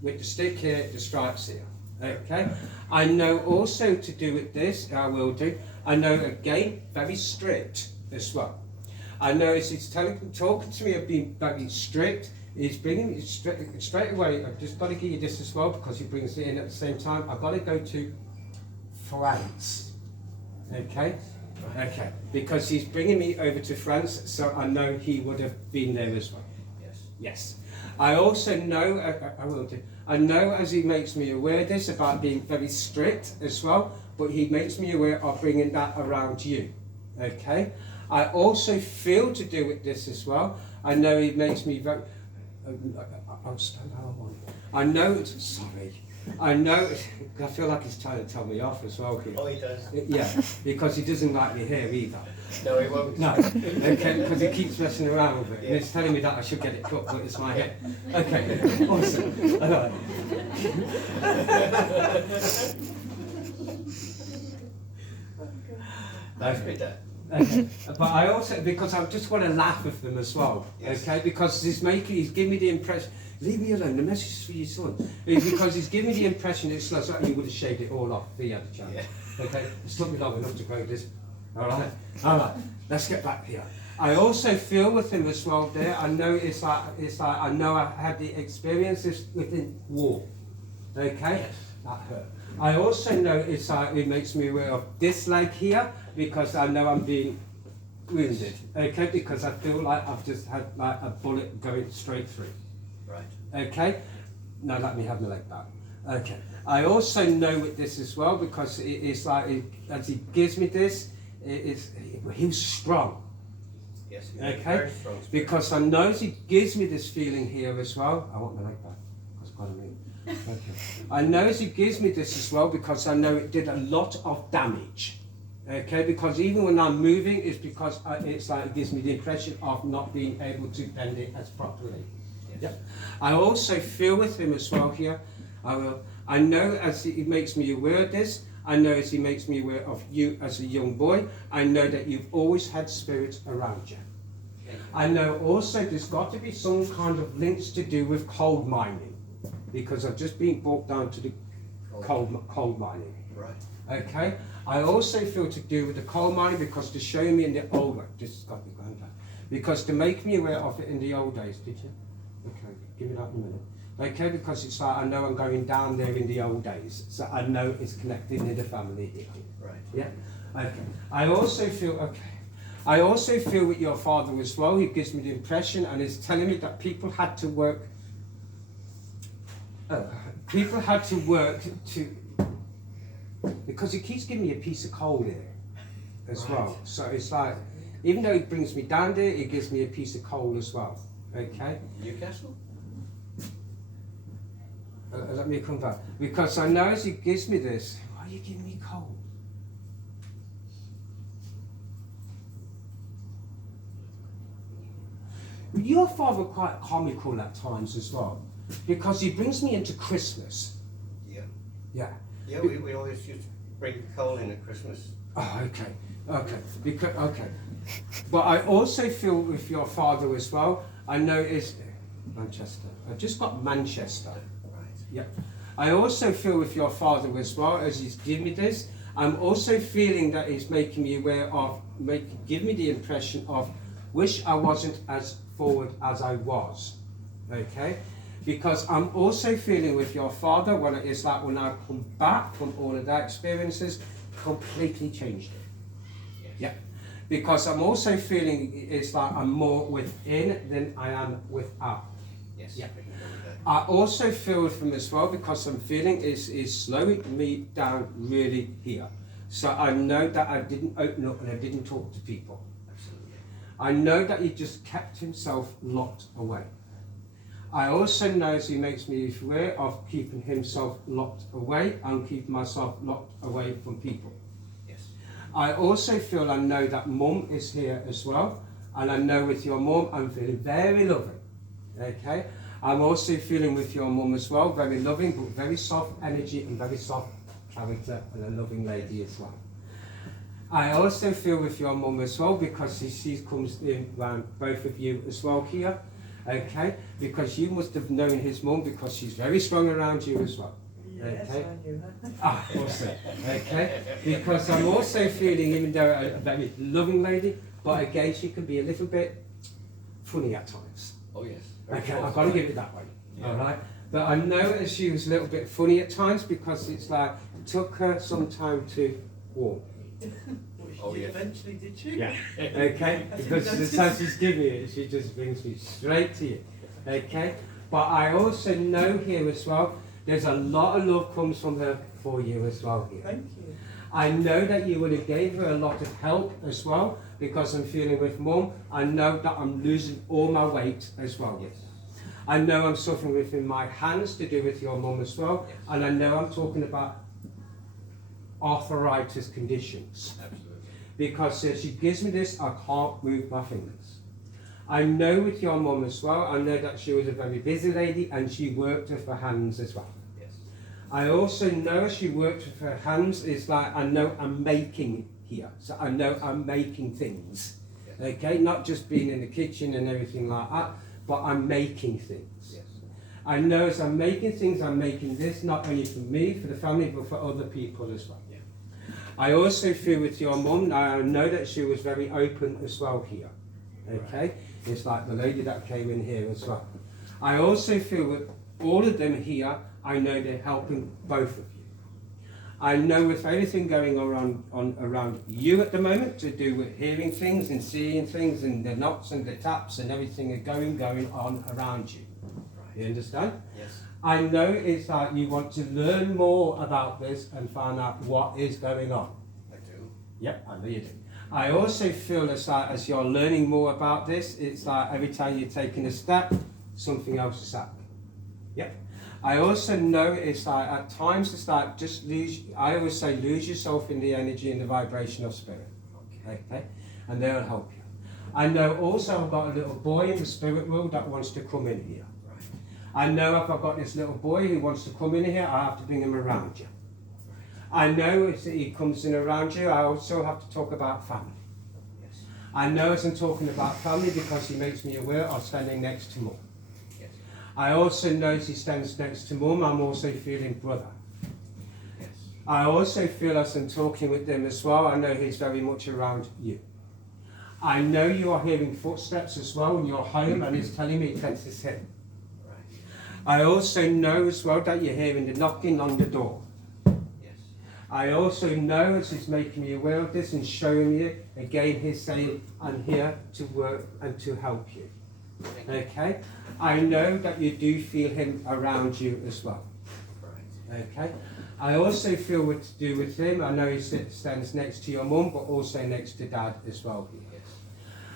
with the stick here, the stripes here. Okay. I know also to do with this, I will do. I know again, very strict as well. I know as he's talking to me of being very strict, he's bringing me straight away. I've just got to give you this as well because he brings it in at the same time. I've got to go to France. Okay? Okay. Because he's bringing me over to France, so I know he would have been there as well. Yes. Yes. I also know, I will do. I know as he makes me aware of this about being very strict as well, but he makes me aware of bringing that around you. Okay? I also feel to do with this as well. I know he makes me very. I'll stand how I want. I know. Sorry. I know. I feel like he's trying to tell me off as well. Oh, he does. Yeah, because he doesn't like me here either. No, he won't. No, okay, because he keeps messing around with it. And he's telling me that I should get it cut, but it's my head. Okay, awesome. All right. Nice bit there. Okay. But I also, because I just want to laugh with them as well, Yes. okay, because he's giving me the impression, leave me alone, the message is for your son. It's because he's giving me the impression it's like you would have shaved it all off if he had a chance. Yeah. Okay, it's took me long enough to grow this. Alright, let's get back here. I also feel with him as well there, I know it's like I know I had the experiences within war. Okay? That hurt. I also know it's like it makes me aware of this leg here because I know I'm being wounded. Okay, because I feel like I've just had like a bullet going straight through. Right. Okay? Now let me have my leg back. Okay. I also know with this as well because it's like as he gives me this, he was strong. Yes. Okay? Very strong spirit. Because I know he gives me this feeling here as well. I want my leg back. That's what I mean. Okay. I know he gives me this as well because I know it did a lot of damage. Okay, because even when I'm moving, it's because it's like it gives me the impression of not being able to bend it as properly. Yes. Yep. I also feel with him as well here. I know as he makes me aware of this. I know as he makes me aware of you as a young boy. I know that you've always had spirits around you. I know also there's got to be some kind of links to do with coal mining, because I've just been brought down to the coal mining. Right. Okay. I also feel to do with the coal mining because to show me in the old way, just got me granddad, because to make me aware of it in the old days. Did you? Okay. Give me that in a minute. Okay, because it's like I know I'm going down there in the old days, so I know it's connected in the family here. Right. Yeah. Okay. I also feel I also feel with your father as well. He gives me the impression and is telling me that people had to work. People had to work to, because he keeps giving me a piece of coal here as Right. well. So it's like, even though he brings me down there, he gives me a piece of coal as well. Okay. Newcastle? Let me come back. Because I know as he gives me this, why are you giving me coal? Your father quite comical at times as well, because he brings me into Christmas. Yeah. Yeah. Yeah, we always used to bring coal in at Christmas. Oh, okay. Okay. But I also feel with your father as well. I know it's Manchester. I've just got Manchester. Right. Yeah. I also feel with your father as well, as he's given me this. I'm also feeling that he's making me aware of, give me the impression of, wish I wasn't as forward as I was. Okay? Because I'm also feeling with your father, when it's like when I come back from all of that experiences, completely changed it. Yes. Yeah. Because I'm also feeling it's like I'm more within than I am without. Yes. Yeah. I can go with that. I also feel with him as well because I'm feeling is slowing me down really here. So I know that I didn't open up and I didn't talk to people. Absolutely. I know that he just kept himself locked away. I also know he makes me aware of keeping himself locked away and keeping myself locked away from people. Yes. I also feel I know that mum is here as well, and I know with your mum I'm feeling very loving. Okay? I'm also feeling with your mum as well, very loving, but very soft energy and very soft character and a loving lady as well. I also feel with your mum as well because she comes in around both of you as well here. Okay? Because you must have known his mum because she's very strong around you as well. Yes, Okay. I knew her. Ah, awesome. Okay. Because I'm also feeling, even though a very loving lady, but again, she can be a little bit funny at times. Oh, yes. Okay, I've got to give it that way. All right. But I noticed she was a little bit funny at times because it's like it took her some time to warm. Oh, yes. Eventually, did she? Yeah. Okay. Because the time she's giving it, she just brings me straight to you. Okay. But I also know here as well, there's a lot of love comes from her for you as well here. Thank you. I know that you would have gave her a lot of help as well because I'm feeling with Mum. I know that I'm losing all my weight as well. Yes. I know I'm suffering within my hands to do with your mum as well. Yes. And I know I'm talking about arthritis conditions. Absolutely. Because she gives me this, I can't move my fingers. I know with your mum as well, I know that she was a very busy lady and she worked with her hands as well. Yes. I also know she worked with her hands, it's like I know I'm making here. So I know I'm making things. Yes. Okay, not just being in the kitchen and everything like that, but I'm making things. Yes. I know as I'm making things, I'm making this not only for me, for the family, but for other people as well. Yeah. I also feel with your mum, I know that she was very open as well here. Okay? It's like the lady that came in here as well. I also feel with all of them here, I know they're helping both of you. I know with everything going around you at the moment to do with hearing things and seeing things and the knocks and the taps and everything are going on around you. You understand? Yes. I know it's like you want to learn more about this and find out what is going on. I do. Yep, I know you do. I also feel it's like as you're learning more about this, it's like every time you're taking a step, something else is happening. Yep. I also know it's like at times it's like just lose, I always say lose yourself in the energy and the vibration of spirit. Okay? And they'll help you. I know also I've got a little boy in the spirit world that wants to come in here. Right. I know if I've got this little boy who wants to come in here, I have to bring him around you. I know if he comes in around you, I also have to talk about family. Yes. I know as I'm talking about family because he makes me aware of standing next to Mum. Yes. I also know as he stands next to Mum, I'm also feeling brother. Yes. I also feel as I'm talking with them as well, I know he's very much around you. I know you are hearing footsteps as well in your home and he's telling me that it's him. Right. I also know as well that you're hearing the knocking on the door. Yes. I also know as he's making me aware of this and showing you, again he's saying, I'm here to work and to help you. Thank you. Okay? I know that you do feel him around you as well. Right. Okay? I also feel what to do with him. I know he stands next to your mum, but also next to dad as well. Yes.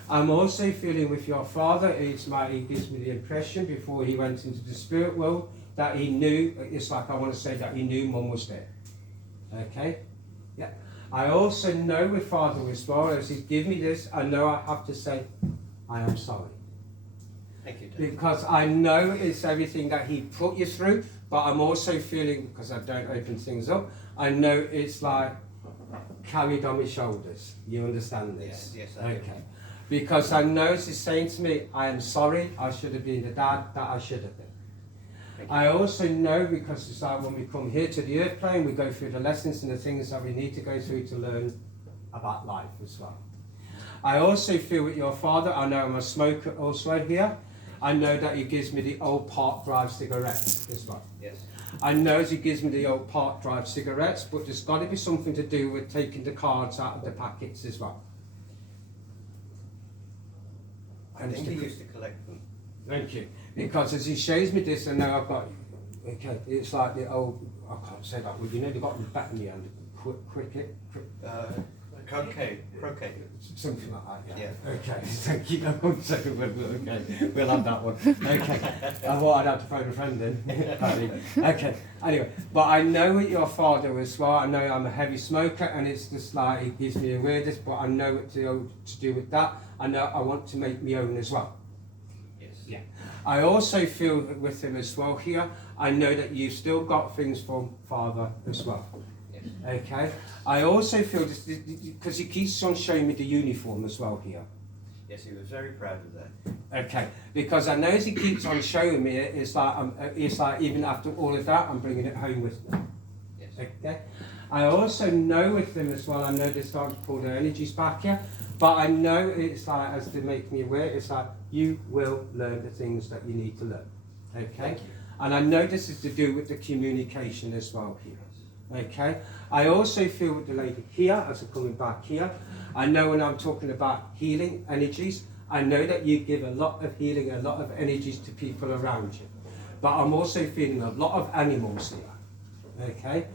I'm also feeling with your father, he gives me the impression before he went into the spirit world that he knew, it's like I want to say that he knew mum was there. Okay? Yeah. I also know with father as well, as he's given me this, I know I have to say, I am sorry. Thank you, Dad. Because I know it's everything that he put you through, but I'm also feeling, because I don't open things up, I know it's like carried on my shoulders. You understand this? Yes, I do. Okay. Because I know he's saying to me, I am sorry, I should have been the dad that I should have been. Thank you. I also know because it's like when we come here to the earth plane, we go through the lessons and the things that we need to go through to learn about life as well. I also feel with your father, I know I'm a smoker also here. I know that he gives me the old Park Drive cigarettes as well. Yes. I know he gives me the old Park Drive cigarettes, but there's got to be something to do with taking the cards out of the packets as well. I think he used to collect them. Thank you. Because as he shows me this, I know I've got, okay, it's like the old, I can't say that word, you know, they've got the bat in the end, cricket, Croquet. something like that, yeah. Yeah. Okay, thank you. Okay, we'll have that one. Okay, I thought I'd have to phone a friend in. Okay, anyway, but I know with your father as well, I know I'm a heavy smoker and it's just like, he gives me awareness, but I know what to do with that. I know I want to make my own as well. Yes. Yeah. I also feel with him as well here, I know that you've still got things from father as well. Yes. Okay. I also feel this because he keeps on showing me the uniform as well here. Yes, he was very proud of that. Okay, because I know as he keeps on showing me it, it's like even after all of that, I'm bringing it home with me. Yes. Okay. I also know with them as well, I know they're starting to pull their energies back here, but I know it's like, as they make me aware, it's like, you will learn the things that you need to learn. Okay? Thank you. And I know this is to do with the communication as well here. Okay? I also feel with the lady here, as I'm coming back here, I know when I'm talking about healing energies, I know that you give a lot of healing, a lot of energies to people around you. But I'm also feeling a lot of animals here. Okay?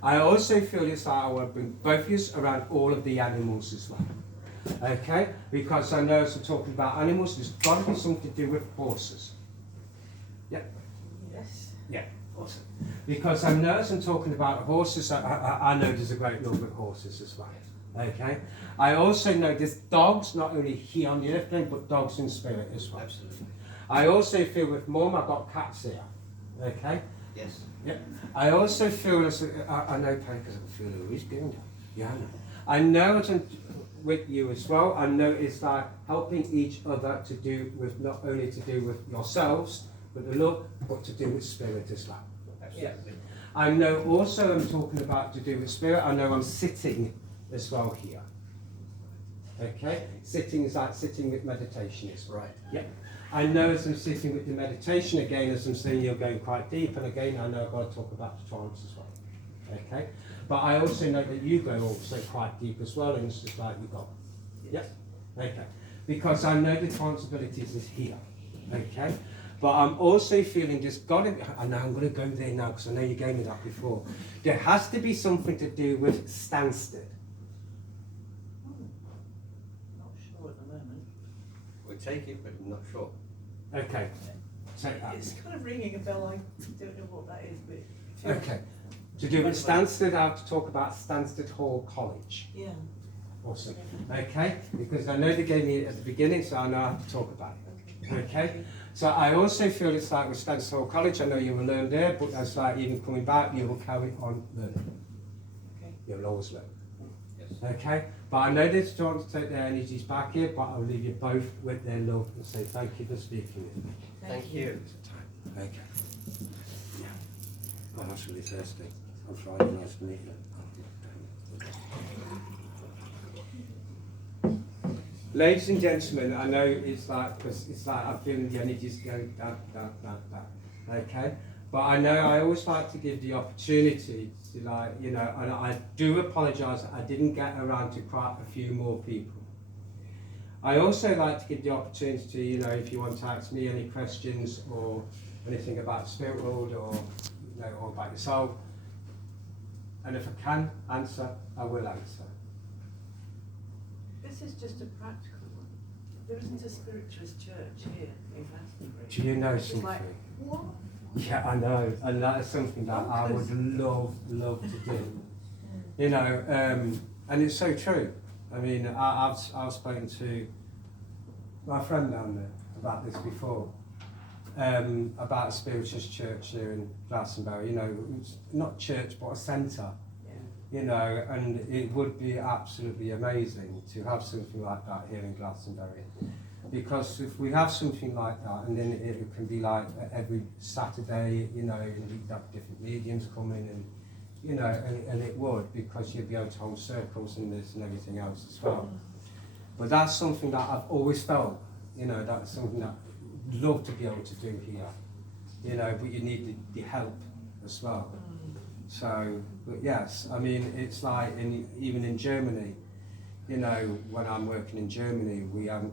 I also feel it's like I want to bring both of you around all of the animals as well. Okay? Because I know as I'm talking about animals, there's got to be something to do with horses. Yeah? Yes. Yeah, awesome. Because I know as I'm talking about horses, I know there's a great love with horses as well. Okay? I also know there's dogs, not only here on the earth plane, but dogs in spirit as well. Absolutely. I also feel with Mum, I've got cats here. Okay? Yes. Yeah. I also feel as I know because I feel who he's going down. Yeah, I know as I'm with you as well. I know it's like helping each other to do with not only to do with yourselves, but the love, but to do with spirit as well. Absolutely. I know also I'm talking about to do with spirit. I know I'm sitting as well here. Okay? Sitting is like sitting with meditation is Right. yeah. I know as I'm sitting with the meditation again, as I'm saying, you're going quite deep, and again, I know I've got to talk about the trance as well. Okay? But I also know that you go also quite deep as well, and it's just like you go. Yeah? Okay. Because I know the trance abilities is here. Okay? But I'm also feeling just got to, I know I'm going to go there now because I know you gave me that before. There has to be something to do with Stansted. Not sure at the moment. We'll take it, but I'm not sure. Okay. Take that. It's kind of ringing a bell. I don't know what that is, but it feels- Okay. To do with Stansted, I have to talk about Stansted Hall College. Yeah. Awesome. Okay? Because I know they gave me it at the beginning, so I know I have to talk about it. Okay? So I also feel it's like with Stansted Hall College, I know you will learn there, but as like even coming back, you will carry on learning. Okay. You'll always learn. Yes. Okay? But I know they're trying to take their energies back here, but I'll leave you both with their love and say thank you for speaking with me. Thank you. Okay. Yeah. Oh, that's really thirsty. I'm Friday, nice to meet you. Ladies and gentlemen, I know it's like, because it's like I'm feeling the energies going down, okay? But I know I always like to give the opportunity to like, you know, and I do apologise that I didn't get around to quite a few more people. I also like to give the opportunity, you know, if you want to ask me any questions or anything about the spirit world or, you know, or about yourself, and if I can answer, I will answer. This is just a practical one. There isn't a spiritualist church here in Glastonbury. Do you know It's something? like, what? Yeah, I know, and that is something that I would love to do. You know, and it's so true. I mean, I've spoken to my friend down there about this before, about a spiritualist church here in Glastonbury. You know, it's not church but a centre. Yeah. You know, and it would be absolutely amazing to have something like that here in Glastonbury. Because if we have something like that, and then it can be like every Saturday, you know, and you'd have different mediums coming, and you know, and it would, because you'd be able to hold circles and this and everything else as well. But that's something that I've always felt, you know, that's something that I'd love to be able to do here, you know, but you need the help as well. So, but yes, I mean, it's like even in Germany, you know, when I'm working in Germany,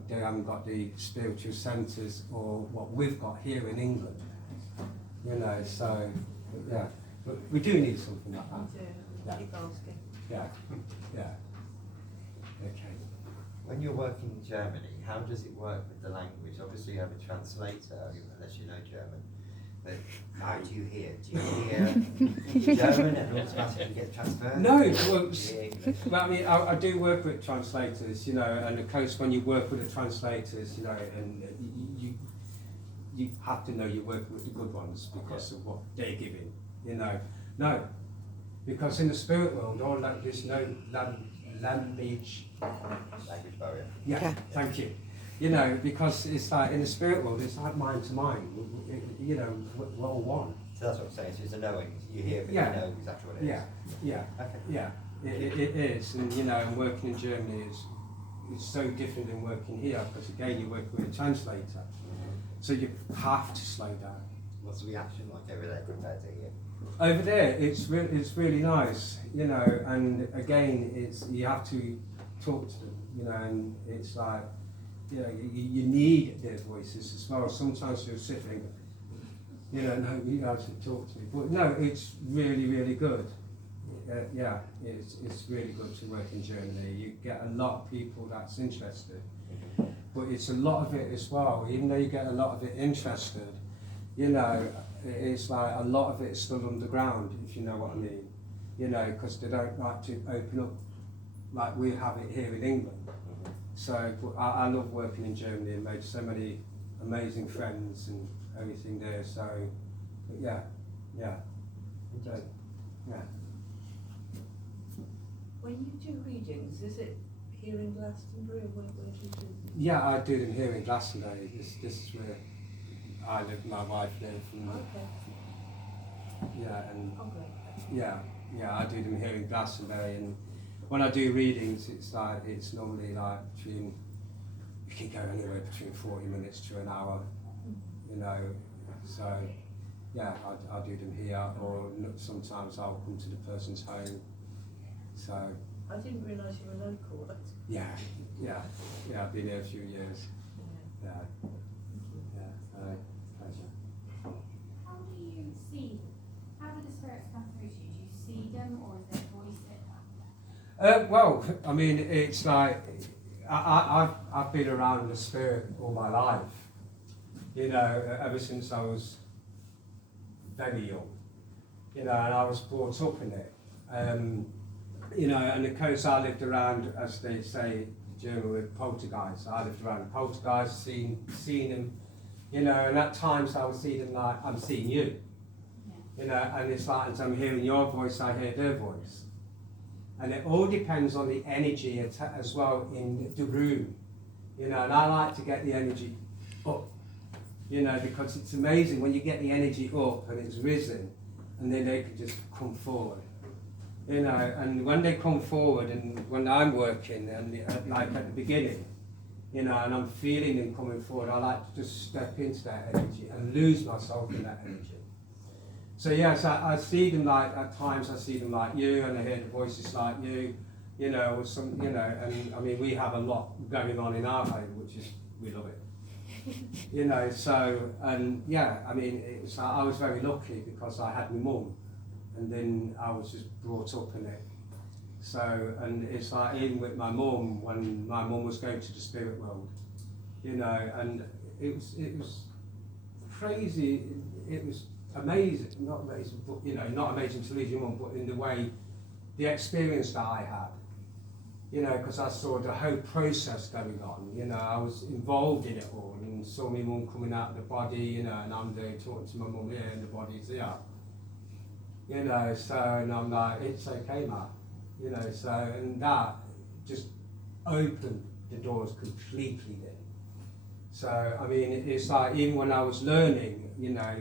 they haven't got the spiritual centres or what we've got here in England. You know, so yeah, but we do need something like that. Yeah. Keep asking. Yeah, yeah. Okay. When you're working in Germany, how does it work with the language? Obviously you have a translator, unless you know German. But how do you hear? Do you hear German and automatically get transferred? No, Do you well, hear English? But I mean, I do work with translators, you know, and of course when you work with the translators, you know, and you have to know you're working with the good ones because of what they're giving, you know. No, because in the spirit world, all that there's no language. Language barrier. Yeah, thank you. You know, because it's like in the spirit world, it's like mind to mind. You know, we're all one. So that's what I'm saying. So it's a knowing. You hear, but Yeah. you know exactly what it is. Yeah, Okay. yeah, it is. And you know, working in Germany is so different than working here, because again, you're working with a translator. So you have to slow down. What's the reaction like over there compared to here? Over there, it's really nice, you know. And again, you have to talk to them, you know. And it's like, you know, you need their voices as well. Sometimes you'll sit there and go, you know, no, you have to talk to me. But no, it's really good. Yeah, it's really good to work in Germany. You get a lot of people that's interested. But it's a lot of it as well. Even though you get a lot of it interested, you know, it's like a lot of it is still underground, if you know what I mean. You know, because they don't like to open up like we have it here in England. So, but I love working in Germany and made so many amazing friends and everything there. So, but yeah. So, yeah. When you do readings, is it here in Glastonbury or where do you do them? Yeah, I do them here in Glastonbury. This is where I live, my wife lives. And Okay. yeah, and Oh, great. yeah, I do them here in Glastonbury. And when I do readings, it's normally like between, you can go anywhere between 40 minutes to an hour, you know. So yeah, I do them here, or sometimes I'll come to the person's home. So I didn't realise you were local. That's yeah, I've been here a few years. Yeah, pleasure. How do the spirits come through to you? Do you see them, or is there a voice that Well, I mean, it's like I've been around the spirit all my life. You know, ever since I was very young. You know, and I was brought up in it. You know, and of course I lived around, as they say, German with poltergeists. I lived around the poltergeists, seen them. You know, and at times I would see them like I'm seeing you. You know, and it's like as I'm hearing your voice, I hear their voice. And it all depends on the energy as well in the room. You know, and I like to get the energy up. You know, because it's amazing when you get the energy up and it's risen, and then they can just come forward. You know, and when they come forward, and when I'm working, and like at the beginning, you know, and I'm feeling them coming forward, I like to just step into that energy and lose myself in that energy. So yes, I see them like, at times I see them like you, and I hear the voices like you know, or some, you know, and I mean, we have a lot going on in our home, which is, we love it. You know, so, and yeah, I mean, I was very lucky because I had my mum, and then I was just brought up in it. So, and it's like, even with my mum, when my mum was going to the spirit world, you know, and it was crazy, it was amazing, not amazing, but, you know, not amazing to lose your mum, but in the way, the experience that I had, you know, because I saw the whole process going on, you know, I was involved in it all, and saw my mum coming out of the body, you know, and I'm there talking to my mum here, and the body's there. You know, so, and I'm like, it's okay, Ma. You know, so, and that just opened the doors completely then. So, I mean, it's like, even when I was learning, you know,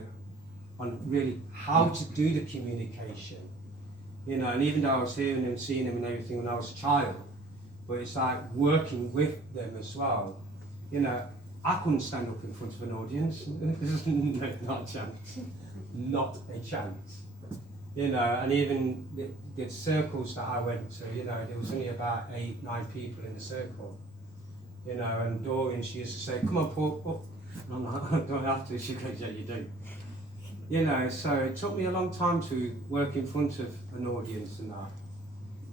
on really how to do the communication, you know, and even though I was hearing them, seeing them and everything when I was a child, but it's like working with them as well. You know, I couldn't stand up in front of an audience. No, not a chance. Not a chance. You know, and even the circles that I went to, you know, there was only about 8, 9 people in the circle. You know, and Dorian, she used to say, come on, Paul, up. And I'm like, I don't have to. She goes, yeah, you do. You know, so it took me a long time to work in front of an audience and that.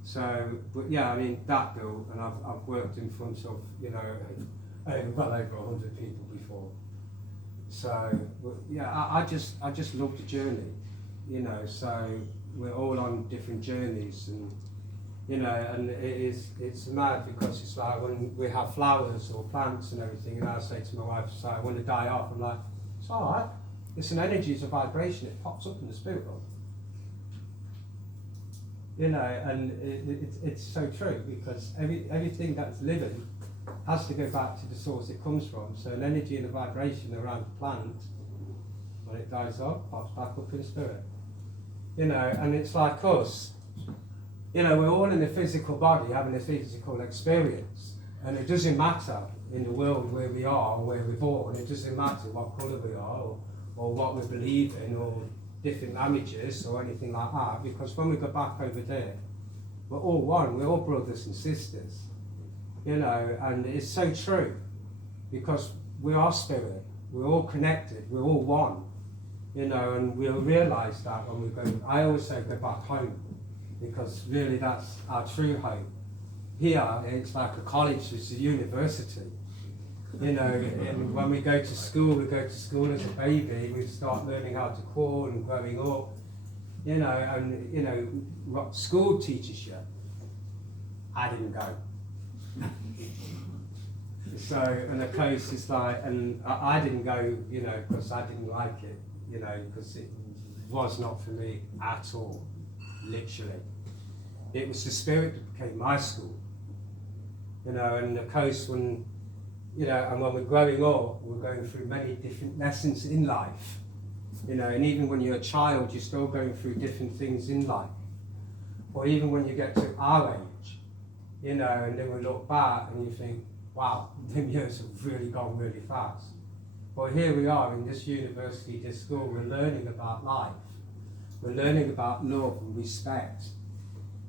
So, but yeah, I mean, that girl, and I've worked in front of, you know, well over 100 people before. So, but yeah, I just love the journey, you know, so we're all on different journeys, and, you know, and it's mad because it's like when we have flowers or plants and everything, and I say to my wife, so I want to die off, I'm like, it's all right, it's an energy, it's a vibration, it pops up in the spirit world. You know, and it's so true, because everything that's living has to go back to the source it comes from. So an energy and a vibration around the plant, when it dies off, pops back up in spirit. You know, and it's like us. You know, we're all in a physical body having a physical experience. And it doesn't matter in the world where we are or where we're born. It doesn't matter what colour we are or what we believe in or different languages or anything like that. Because when we go back over there, we're all one. We're all brothers and sisters. You know, and it's so true. Because we are spirit. We're all connected. We're all one. You know, and we'll realise that when we go. I always say go back home. Because really that's our true home. Here, it's like a college, it's a university. You know, and when we go to school as a baby, we start learning how to crawl and growing up. You know, and you know, what school teaches you. I didn't go. So, and of course it's like, and I didn't go, you know, because I didn't like it, you know, because it was not for me at all, literally. It was the spirit that became my school. You know, and of course when, you know, and when we're growing up, we're going through many different lessons in life. You know, and even when you're a child, you're still going through different things in life. Or even when you get to our age, you know, and then we look back and you think, wow, them years have really gone really fast. But here we are in this university, this school, we're learning about life. We're learning about love and respect.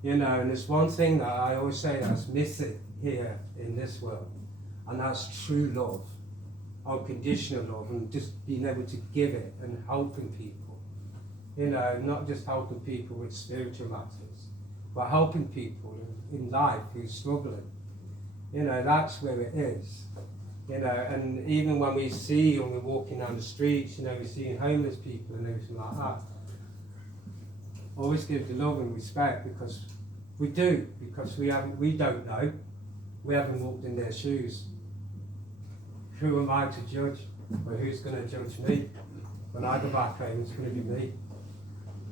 You know, and there's one thing that I always say that's missing here in this world, and that's true love, unconditional love, and just being able to give it and helping people. You know, not just helping people with spiritual matters, but helping people in life who's struggling. You know, that's where it is. You know, and even when we see, when we're walking down the streets, you know, we're seeing homeless people and everything like that, always give the love and respect, because we do, because we don't know, we haven't walked in their shoes. Who am I to judge? Or who's going to judge me? When I go back home, it's going to be me.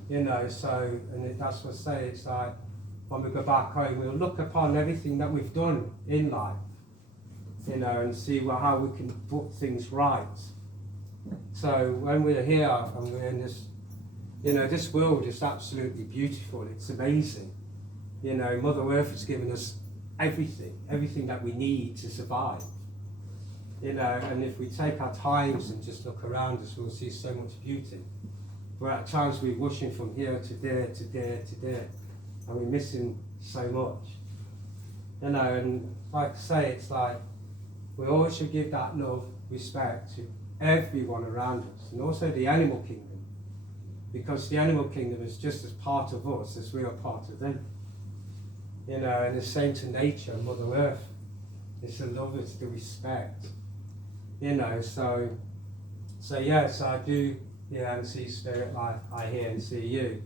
You know, so, and that's what I say, it's like, when we go back home, we'll look upon everything that we've done in life, you know, and see how we can put things right. So when we're here and we're in this, you know, this world is absolutely beautiful. It's amazing. You know, Mother Earth has given us everything that we need to survive. You know, and if we take our times and just look around us, we'll see so much beauty. But at times we're rushing from here to there, to there, to there, and we're missing so much. You know, and like I say, it's like, we always should give that love, respect to everyone around us, and also the animal kingdom. Because the animal kingdom is just as part of us as we are part of them. You know, and the same to nature, Mother Earth. It's the love, it's the respect. You know, so yes, I do hear and see spirit like I hear and see you.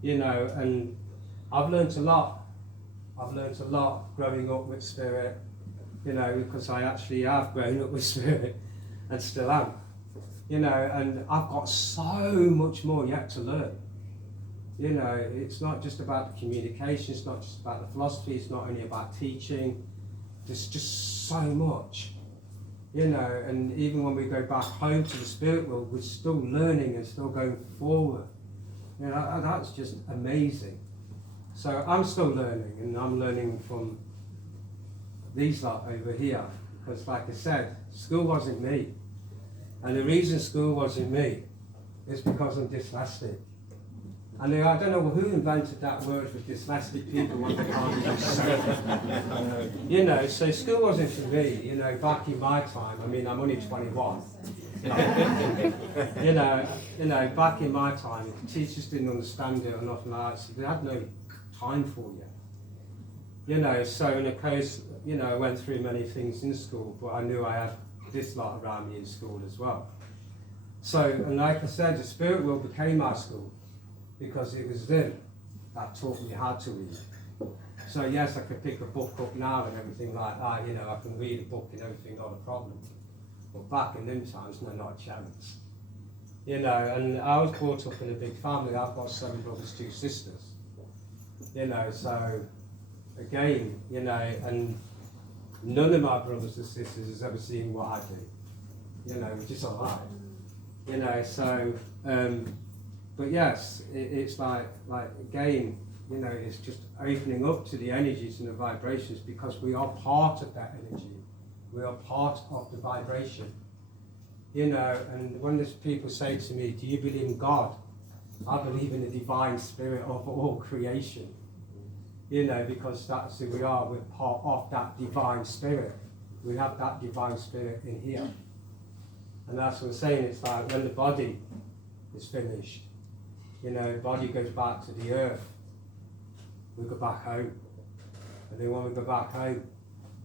You know, and I've learnt a lot. I've learnt a lot growing up with spirit, you know, because I actually have grown up with spirit and still am. You know, and I've got so much more yet to learn. You know, it's not just about the communication, it's not just about the philosophy, it's not only about teaching. There's just so much. You know, and even when we go back home to the spirit world, we're still learning and still going forward. You know, and that's just amazing. So I'm still learning, and I'm learning from these lot over here. Because like I said, school wasn't me. And the reason school wasn't me is because I'm dyslexic. And I don't know who invented that word for dyslexic people when they can't even say it. You know, so school wasn't for me, you know, back in my time. I mean, I'm only 21. you know, back in my time, teachers didn't understand it or nothing like that, so they had no time for you. You know, so in a case, you know, I went through many things in school, but I knew I had this lot around me in school as well. So, and like I said, the spirit world became my school because it was them that taught me how to read. So yes, I could pick a book up now and everything like that, you know, I can read a book and everything, not a problem. But back in them times, no, not a chance. You know, and I was brought up in a big family. I've got 7 brothers, 2 sisters. You know, so again, you know, and None of my brothers and sisters has ever seen what I do, you know, which is all right, you know. So, but yes, it's like again, you know, it's just opening up to the energies and the vibrations, because we are part of that energy. We are part of the vibration, you know. And when there's people say to me, "Do you believe in God?" I believe in the divine spirit of all creation. You know, because that's who we are. We're part of that divine spirit. We have that divine spirit in here. And that's what I'm saying. It's like when the body is finished, you know, the body goes back to the earth. We go back home. And then when we go back home,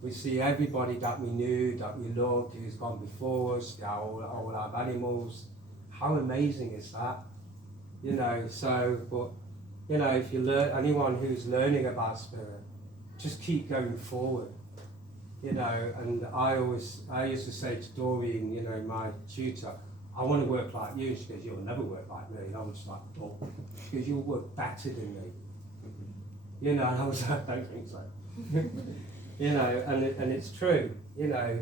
we see everybody that we knew, that we loved, who's gone before us, all our animals. How amazing is that? You know, so, but, you know, if you learn, anyone who's learning about spirit, just keep going forward, you know. And I used to say to Doreen, you know, my tutor, I want to work like you. She goes, you'll never work like me. And I was like, oh, she goes, you'll work better than me. You know, and I was like, I don't think so. You know, and it's true, you know,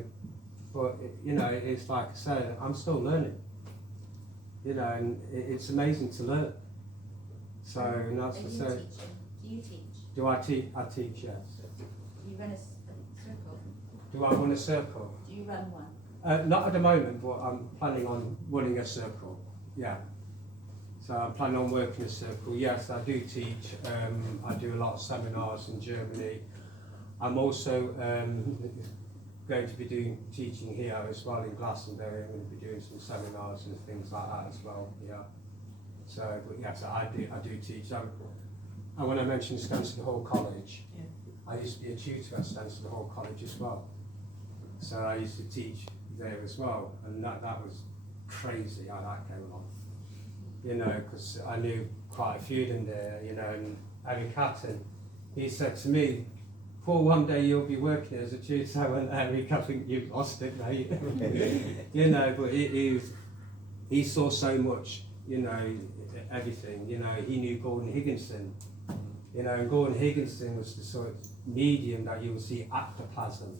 but, you know, it's like I said, I'm still learning. You know, and it's amazing to learn. So, and that's the same. Do you teach? Do I teach? I teach, yes. Do you run a circle? Do I run a circle? Do you run one? Not at the moment, but I'm planning on running a circle. Yeah. So I'm planning on working a circle. Yes, I do teach. I do a lot of seminars in Germany. I'm also going to be teaching here as well in Glastonbury. I'm going to be doing some seminars and things like that as well. Yeah. So, but yes, I do teach. And when I mentioned Stansted Hall College, Yeah. I used to be a tutor at Stansted Hall College as well. So I used to teach there as well, and that was crazy how that came along. You know, because I knew quite a few of them there. You know, and Eric Hatton, he said to me, Paul, one day you'll be working as a tutor. I went, Eric, I think you've lost it, mate. You know, but he saw so much, you know, everything. You know, he knew Gordon Higginson. You know, and Gordon Higginson was the sort of medium that you will see ectoplasm,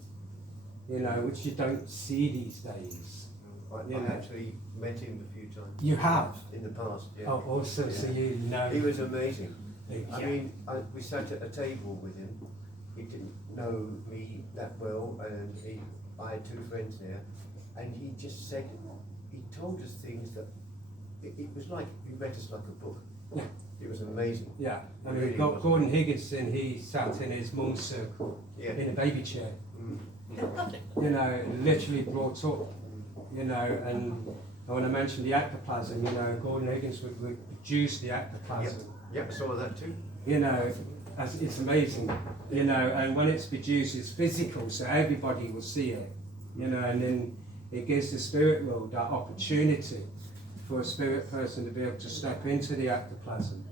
you know, which you don't see these days. I actually met him a few times. You have? In the past, yeah. Oh, awesome. So you know. He was amazing. I Yeah. mean, we sat at a table with him. He didn't know me that well, and I had two friends there, and he just said, he told us things that, it was like, he read us like a book. Yeah. It was amazing. Yeah, I mean, Really was. Gordon Higginson, he sat in his mum's circle Yeah. in a baby chair, Mm. you know, literally brought up, you know, and when I mentioned the ectoplasm, you know, Gordon Higginson would produce the ectoplasm. Yeah, I saw that too. You know, it's amazing, you know, and when it's produced, it's physical, so everybody will see it, you know, and then it gives the spirit world that opportunity for a spirit person to be able to step into the ectoplasm.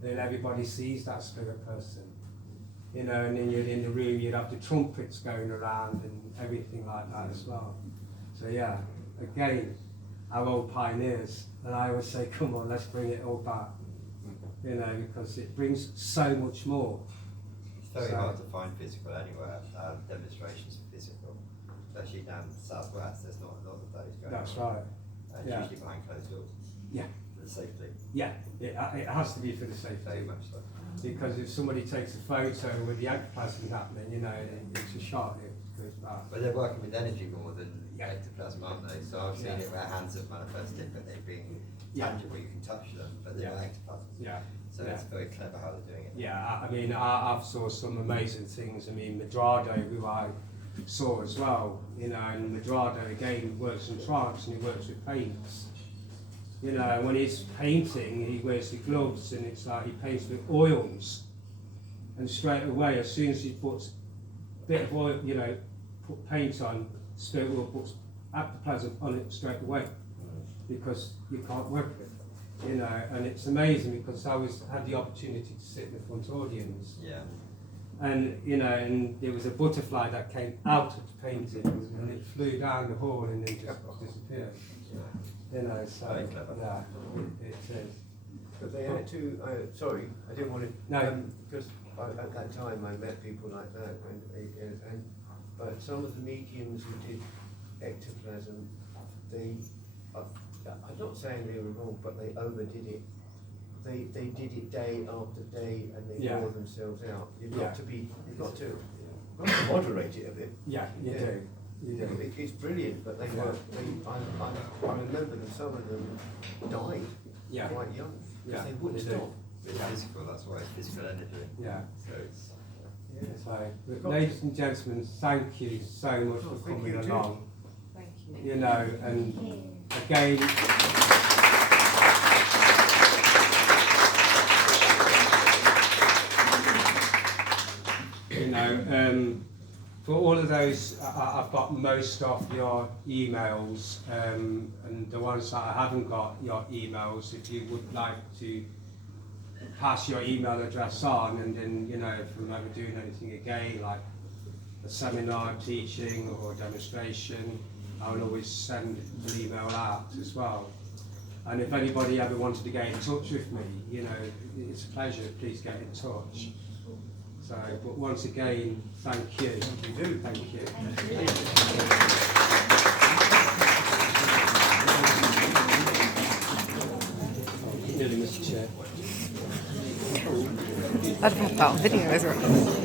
Then everybody sees that spirit person, you know, and then you're in the room, you'd have the trumpets going around and everything like that as well. So yeah, again, our old pioneers, and I always say, come on, let's bring it all back, you know, because it brings so much more. It's very So- hard to find physical anywhere, demonstrations of physical, especially down the southwest. There's not a lot of those going That's on. right. It's yeah. usually behind closed doors. Yeah. For the safety, Yeah, it has to be for the safety. very much so. Because if somebody takes a photo with the ectoplasm happening, you know, it's a shot, it goes back. But they're working with energy more than Yeah. ectoplasm, aren't they? So I've seen Yeah. it where hands have manifested, but they've been Yeah. tangible, you can touch them, but they're Yeah. not ectoplasm. Yeah. So Yeah. it's very clever how they're doing it. Yeah, I mean, I've saw some amazing things. I mean, Medrado, who I saw as well, you know, and Medrado again works in trance and he works with paints. You know, when he's painting, he wears the gloves and it's like he paints with oils. And straight away, as soon as he puts a bit of oil, you know, put paint on, spirit will put ectoplasm on it straight away because you can't work with it, you know. And it's amazing because I had the opportunity to sit in the front audience, Yeah. and you know, and there was a butterfly that came out of the painting and it flew down the hall and then just disappeared. You know, so Very clever. yeah, it is. But they had to, sorry, I didn't want to, No. because at that time I met people like that, and but some of the mediums who did ectoplasm, I'm not saying they were wrong, but they overdid it. They did it day after day, and they Yeah. wore themselves out. You've Yeah. got to moderate it a bit. Yeah, you Yeah. do. You do. It's brilliant, but they Yeah. were. I remember that some of them died Yeah. quite young. Yeah, They wouldn't they do. stop. It's physical, that's why it's physical energy. Yeah. So it's, Yeah. So, but ladies and gentlemen, thank you so much Oh, for thank coming you too. along. Thank you. You know, and again, you know, for all of those, I've got most of your emails, and the ones that I haven't got your emails, if you would like to pass your email address on, and then, you know, if I'm ever doing anything again, like a seminar, teaching or demonstration, I will always send an email out as well. And if anybody ever wanted to get in touch with me, you know, it's a pleasure, please get in touch. So, but once again, thank you. You do. Thank you. I'd have had that on video as well.